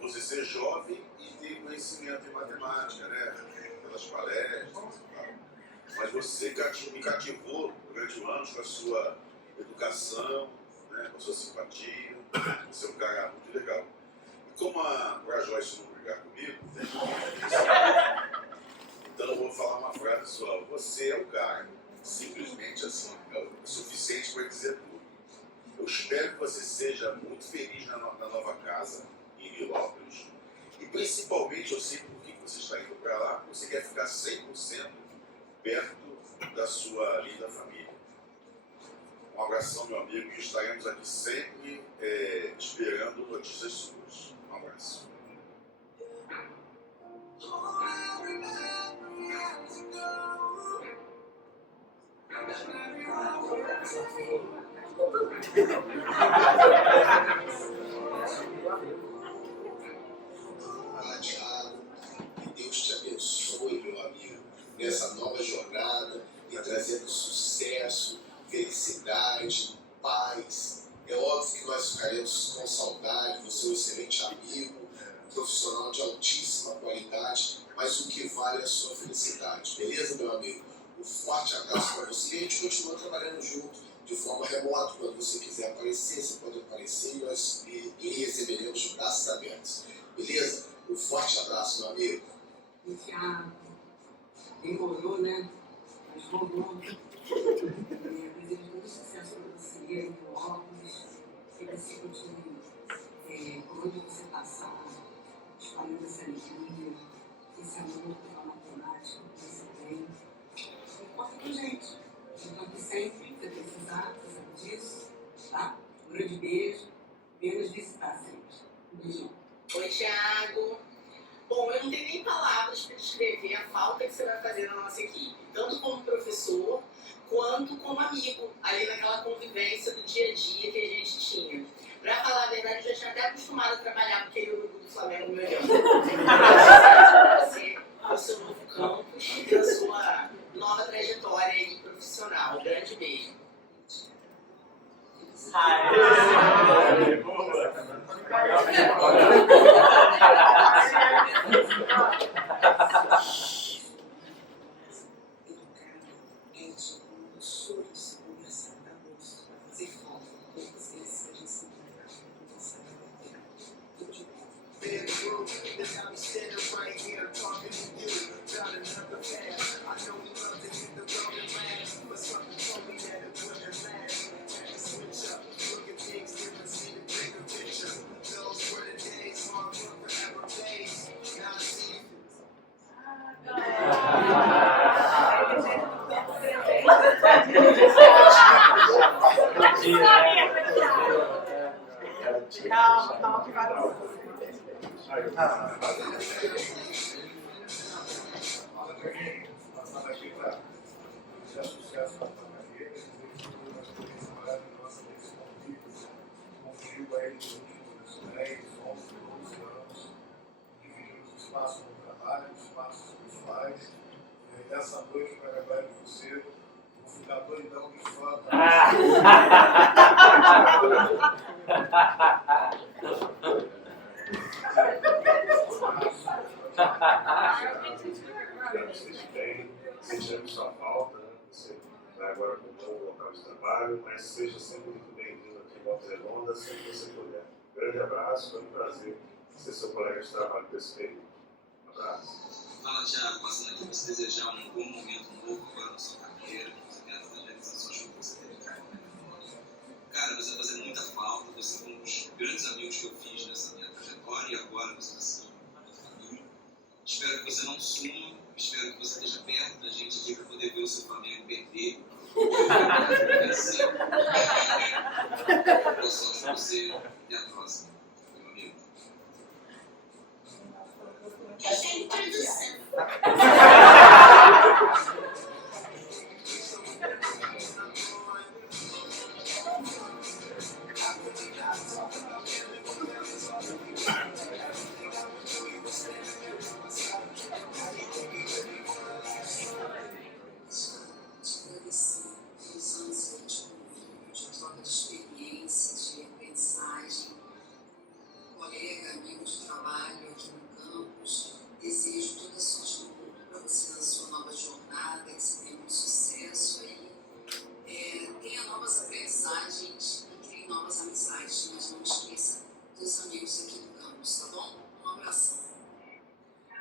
você ser jovem e ter conhecimento em matemática, né? Pelas palestras e tal. Mas você me cativou durante anos com a sua educação, né? Com a sua simpatia. Você é um cara muito legal. E como a Joyce não brigar comigo, então eu vou falar uma frase só. Você é o cara. Simplesmente assim, é o suficiente para dizer tudo. Eu espero que você seja muito feliz na nova casa em Nilópolis. E principalmente, eu sei por que você está indo para lá, porque você quer ficar 100% perto da sua linda família. Um abração, meu amigo, e estaremos aqui sempre esperando notícias suas. Um abraço. Thiago, que Deus te abençoe, meu amigo, nessa nova jornada e trazendo sucesso, felicidade, paz. É óbvio que nós ficaremos com saudade, você é um excelente amigo, um profissional de altíssima qualidade, mas o que vale é a sua felicidade, beleza, meu amigo? Um forte abraço para você. E a gente continua trabalhando junto de forma remota. Quando você quiser aparecer, você pode aparecer e nós lhe receberemos de braços abertos. Beleza? Um forte abraço, meu amigo. Tiago, demorou, né? Mas rolou. Desejo muito sucesso para você, no óculos, que você continue, por onde você passar, espalhando essa alegria, esse amor pela matemática que você tem. Importa com gente. Então, que sempre você precisar, você sabe disso, tá? Um grande beijo, menos visitar sempre. Um beijão. Oi, Thiago. Bom, eu não tenho nem palavras para descrever a falta que você vai fazer na nossa equipe, tanto como professor, quanto como amigo, ali naquela convivência do dia a dia que a gente tinha. Pra falar a verdade, eu já tinha até acostumado a trabalhar com aquele urubu do Flamengo me olhando. Você, o seu novo campus e a sua nova trajetória aí profissional. Um grande beijo. Calma, que vai dar. Passando aqui para desejar sucesso na tua carreira, desejo uma experiência maravilhosa nesse convívio aí nos últimos 10, 11, 12 anos, dividimos espaço no trabalho, espaços pessoais. Nessa noite, para lembrar de você, vou ficar doidão de fã. Espero que esteja bem, sentimos sua falta, né? Você vai agora para um novo local de trabalho, mas seja sempre muito bem-vindo aqui em Volta Redonda, sempre que você puder. Grande abraço, foi um prazer ser seu colega de trabalho desse período. Um abraço. Fala, Thiago, passando aqui para você desejar um bom momento novo agora na sua carreira, que você tenha as realizações que você teve, cara. Cara, você vai fazer muita falta, você foi um dos grandes amigos que eu fiz nessa minha trajetória e agora você está seguindo o caminho. Espero que você não suma, espero que você esteja perto da gente aqui para poder ver o seu Flamengo perder. Boa sorte para você e a próxima, meu amigo.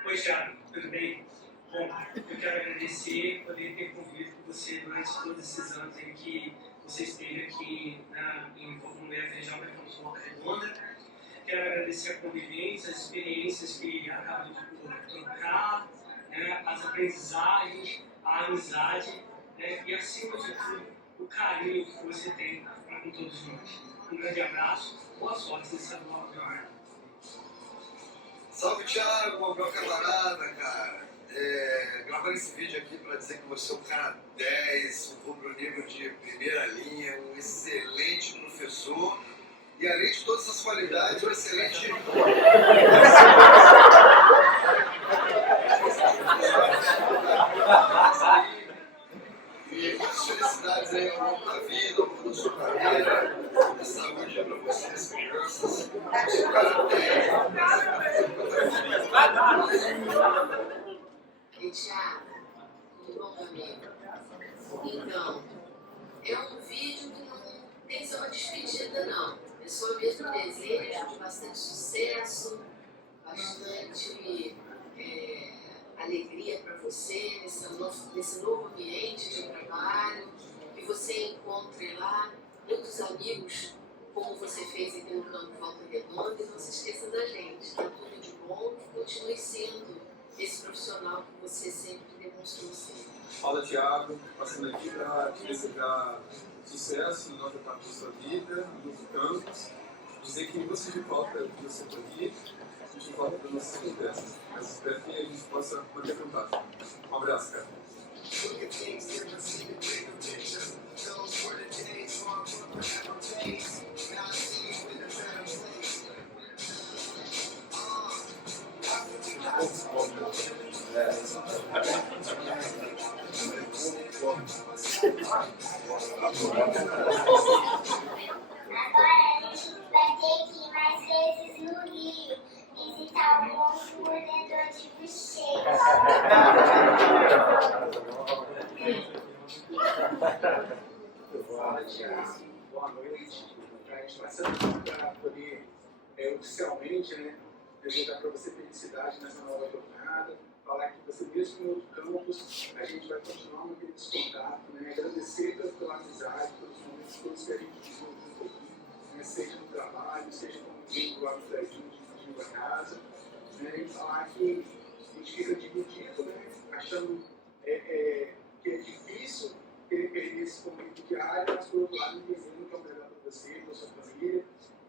Oi, Thiago, tudo bem? Bom, eu quero agradecer por ter convivido com você durante todos esses anos em que você esteve aqui em Comunidade Regional da Volta Redonda. Quero agradecer a convivência, as experiências que acabam de trocar, né, as aprendizagens, a amizade, né, e, acima de tudo, o carinho que você tem para com todos nós. Um grande abraço, boa sorte nessa nova jornada. Salve, Thiago, meu camarada, cara. Gravando esse vídeo aqui para dizer que você é um cara 10, um rubro-negro de primeira linha, um excelente professor e, além de todas essas qualidades, um excelente... E muitas felicidades aí ao longo da vida, ao longo da sua carreira, muita saúde para vocês, crianças. Você é um cara 10, Ei, Thiago, tudo bom, meu amigo? Então, é um vídeo que não tem só uma despedida, não. É só mesmo desejo de bastante sucesso, bastante alegria para você nesse novo ambiente de trabalho, que você encontre lá muitos amigos, como você fez aqui no Campo Volta Redonda, e não se esqueça da gente, que é tudo de bom, que continue sendo esse profissional que você sempre demonstrou ser. Fala, Thiago, passando aqui para te desejar sucesso na nova etapa da sua vida, no campus, dizer que não sinto falta de você por aqui, sinto falta das nossas conversas, mas espero que a gente possa manter contato. Um abraço, cara. Agora a gente vai ter que ir mais vezes no Rio, visitar o bom mordedor de bochecha. Fala, Thiago. Boa noite. A gente passando para poder oficialmente, né, desejar para você felicidade nessa nova jornada, falar que você mesmo em outro campus, a gente vai continuar mantendo esse contato, né, agradecer pela amizade, pelos momentos todos que a gente viveu junto aqui, né, seja no trabalho, seja como vínculo lá no prédio da casa, né, e falar que a gente fica dividido, né, achando que é difícil querer perder esse convívio diário, mas por outro lado entendendo que é o melhor para você, para sua família,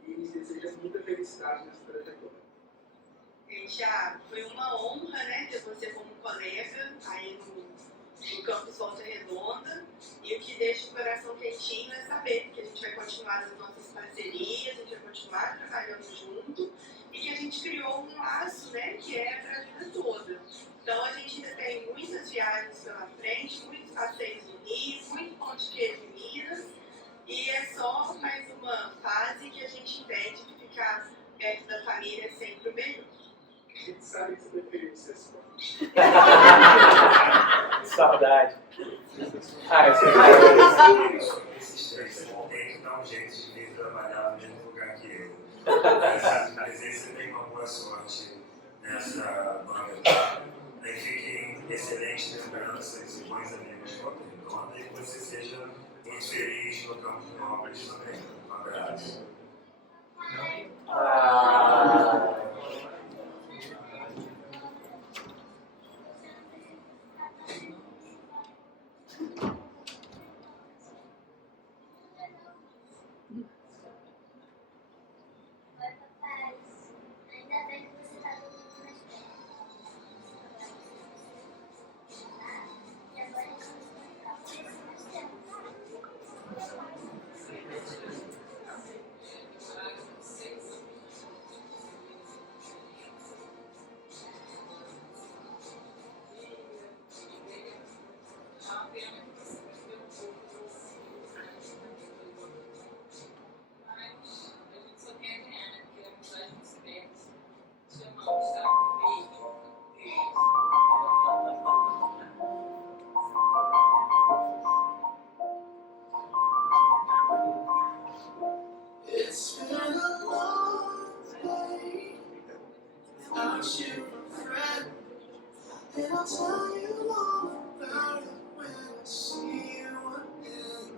e deseja muita felicidade nessa trajetória. Thiago, foi uma honra, né, ter você como colega aí no Campus Volta Redonda, e o que deixa o coração quentinho é saber que a gente vai continuar as nossas parcerias, a gente vai continuar trabalhando junto, e que a gente criou um laço, né, que é para a vida toda. Então a gente ainda tem muitas viagens pela frente, muitos passeios no Rio, muito pão de queijo em Minas, e é só mais uma fase que a gente entende que ficar perto da família é sempre o melhor. A gente sabe que você preferiu ser só. Saudade. Esses três tem que dar um jeito de vir trabalhar no mesmo lugar que eu. Mas aí você tem uma boa sorte nessa nova etapa. Aí fiquem excelentes lembranças e bons amigos de Volta Redonda e que você seja muito feliz no Campo de Obras também. Um abraço. Ainda bem que você está dormindo mais perto. E agora a gente vai ficar por isso mais tempo. It's been a long day without you, friend, and I'll tell you all about it when I see you again.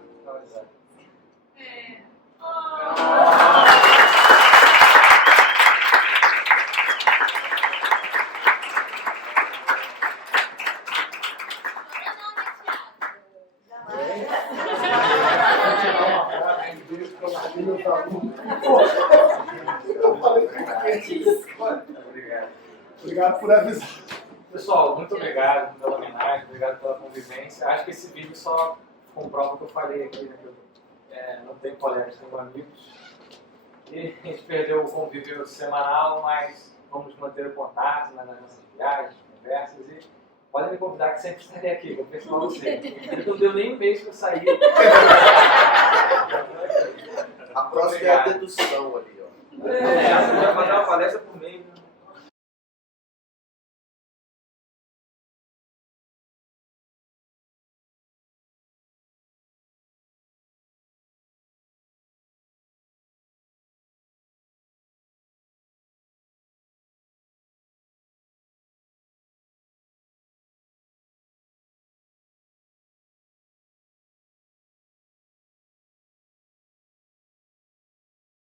Obrigado por avisar. Pessoal, muito obrigado pela homenagem, obrigado pela convivência. Acho que esse vídeo só comprova o que eu falei aqui, né? Não tem colegas, tenho amigos. E a gente perdeu o convívio semanal, mas vamos manter o contato nas nossas viagens, conversas. E podem me convidar que sempre estarei aqui, vou pessoal você. Não deu nem um mês que eu saí. A próxima é a dedução ali, ó. Você vai mandar uma palestra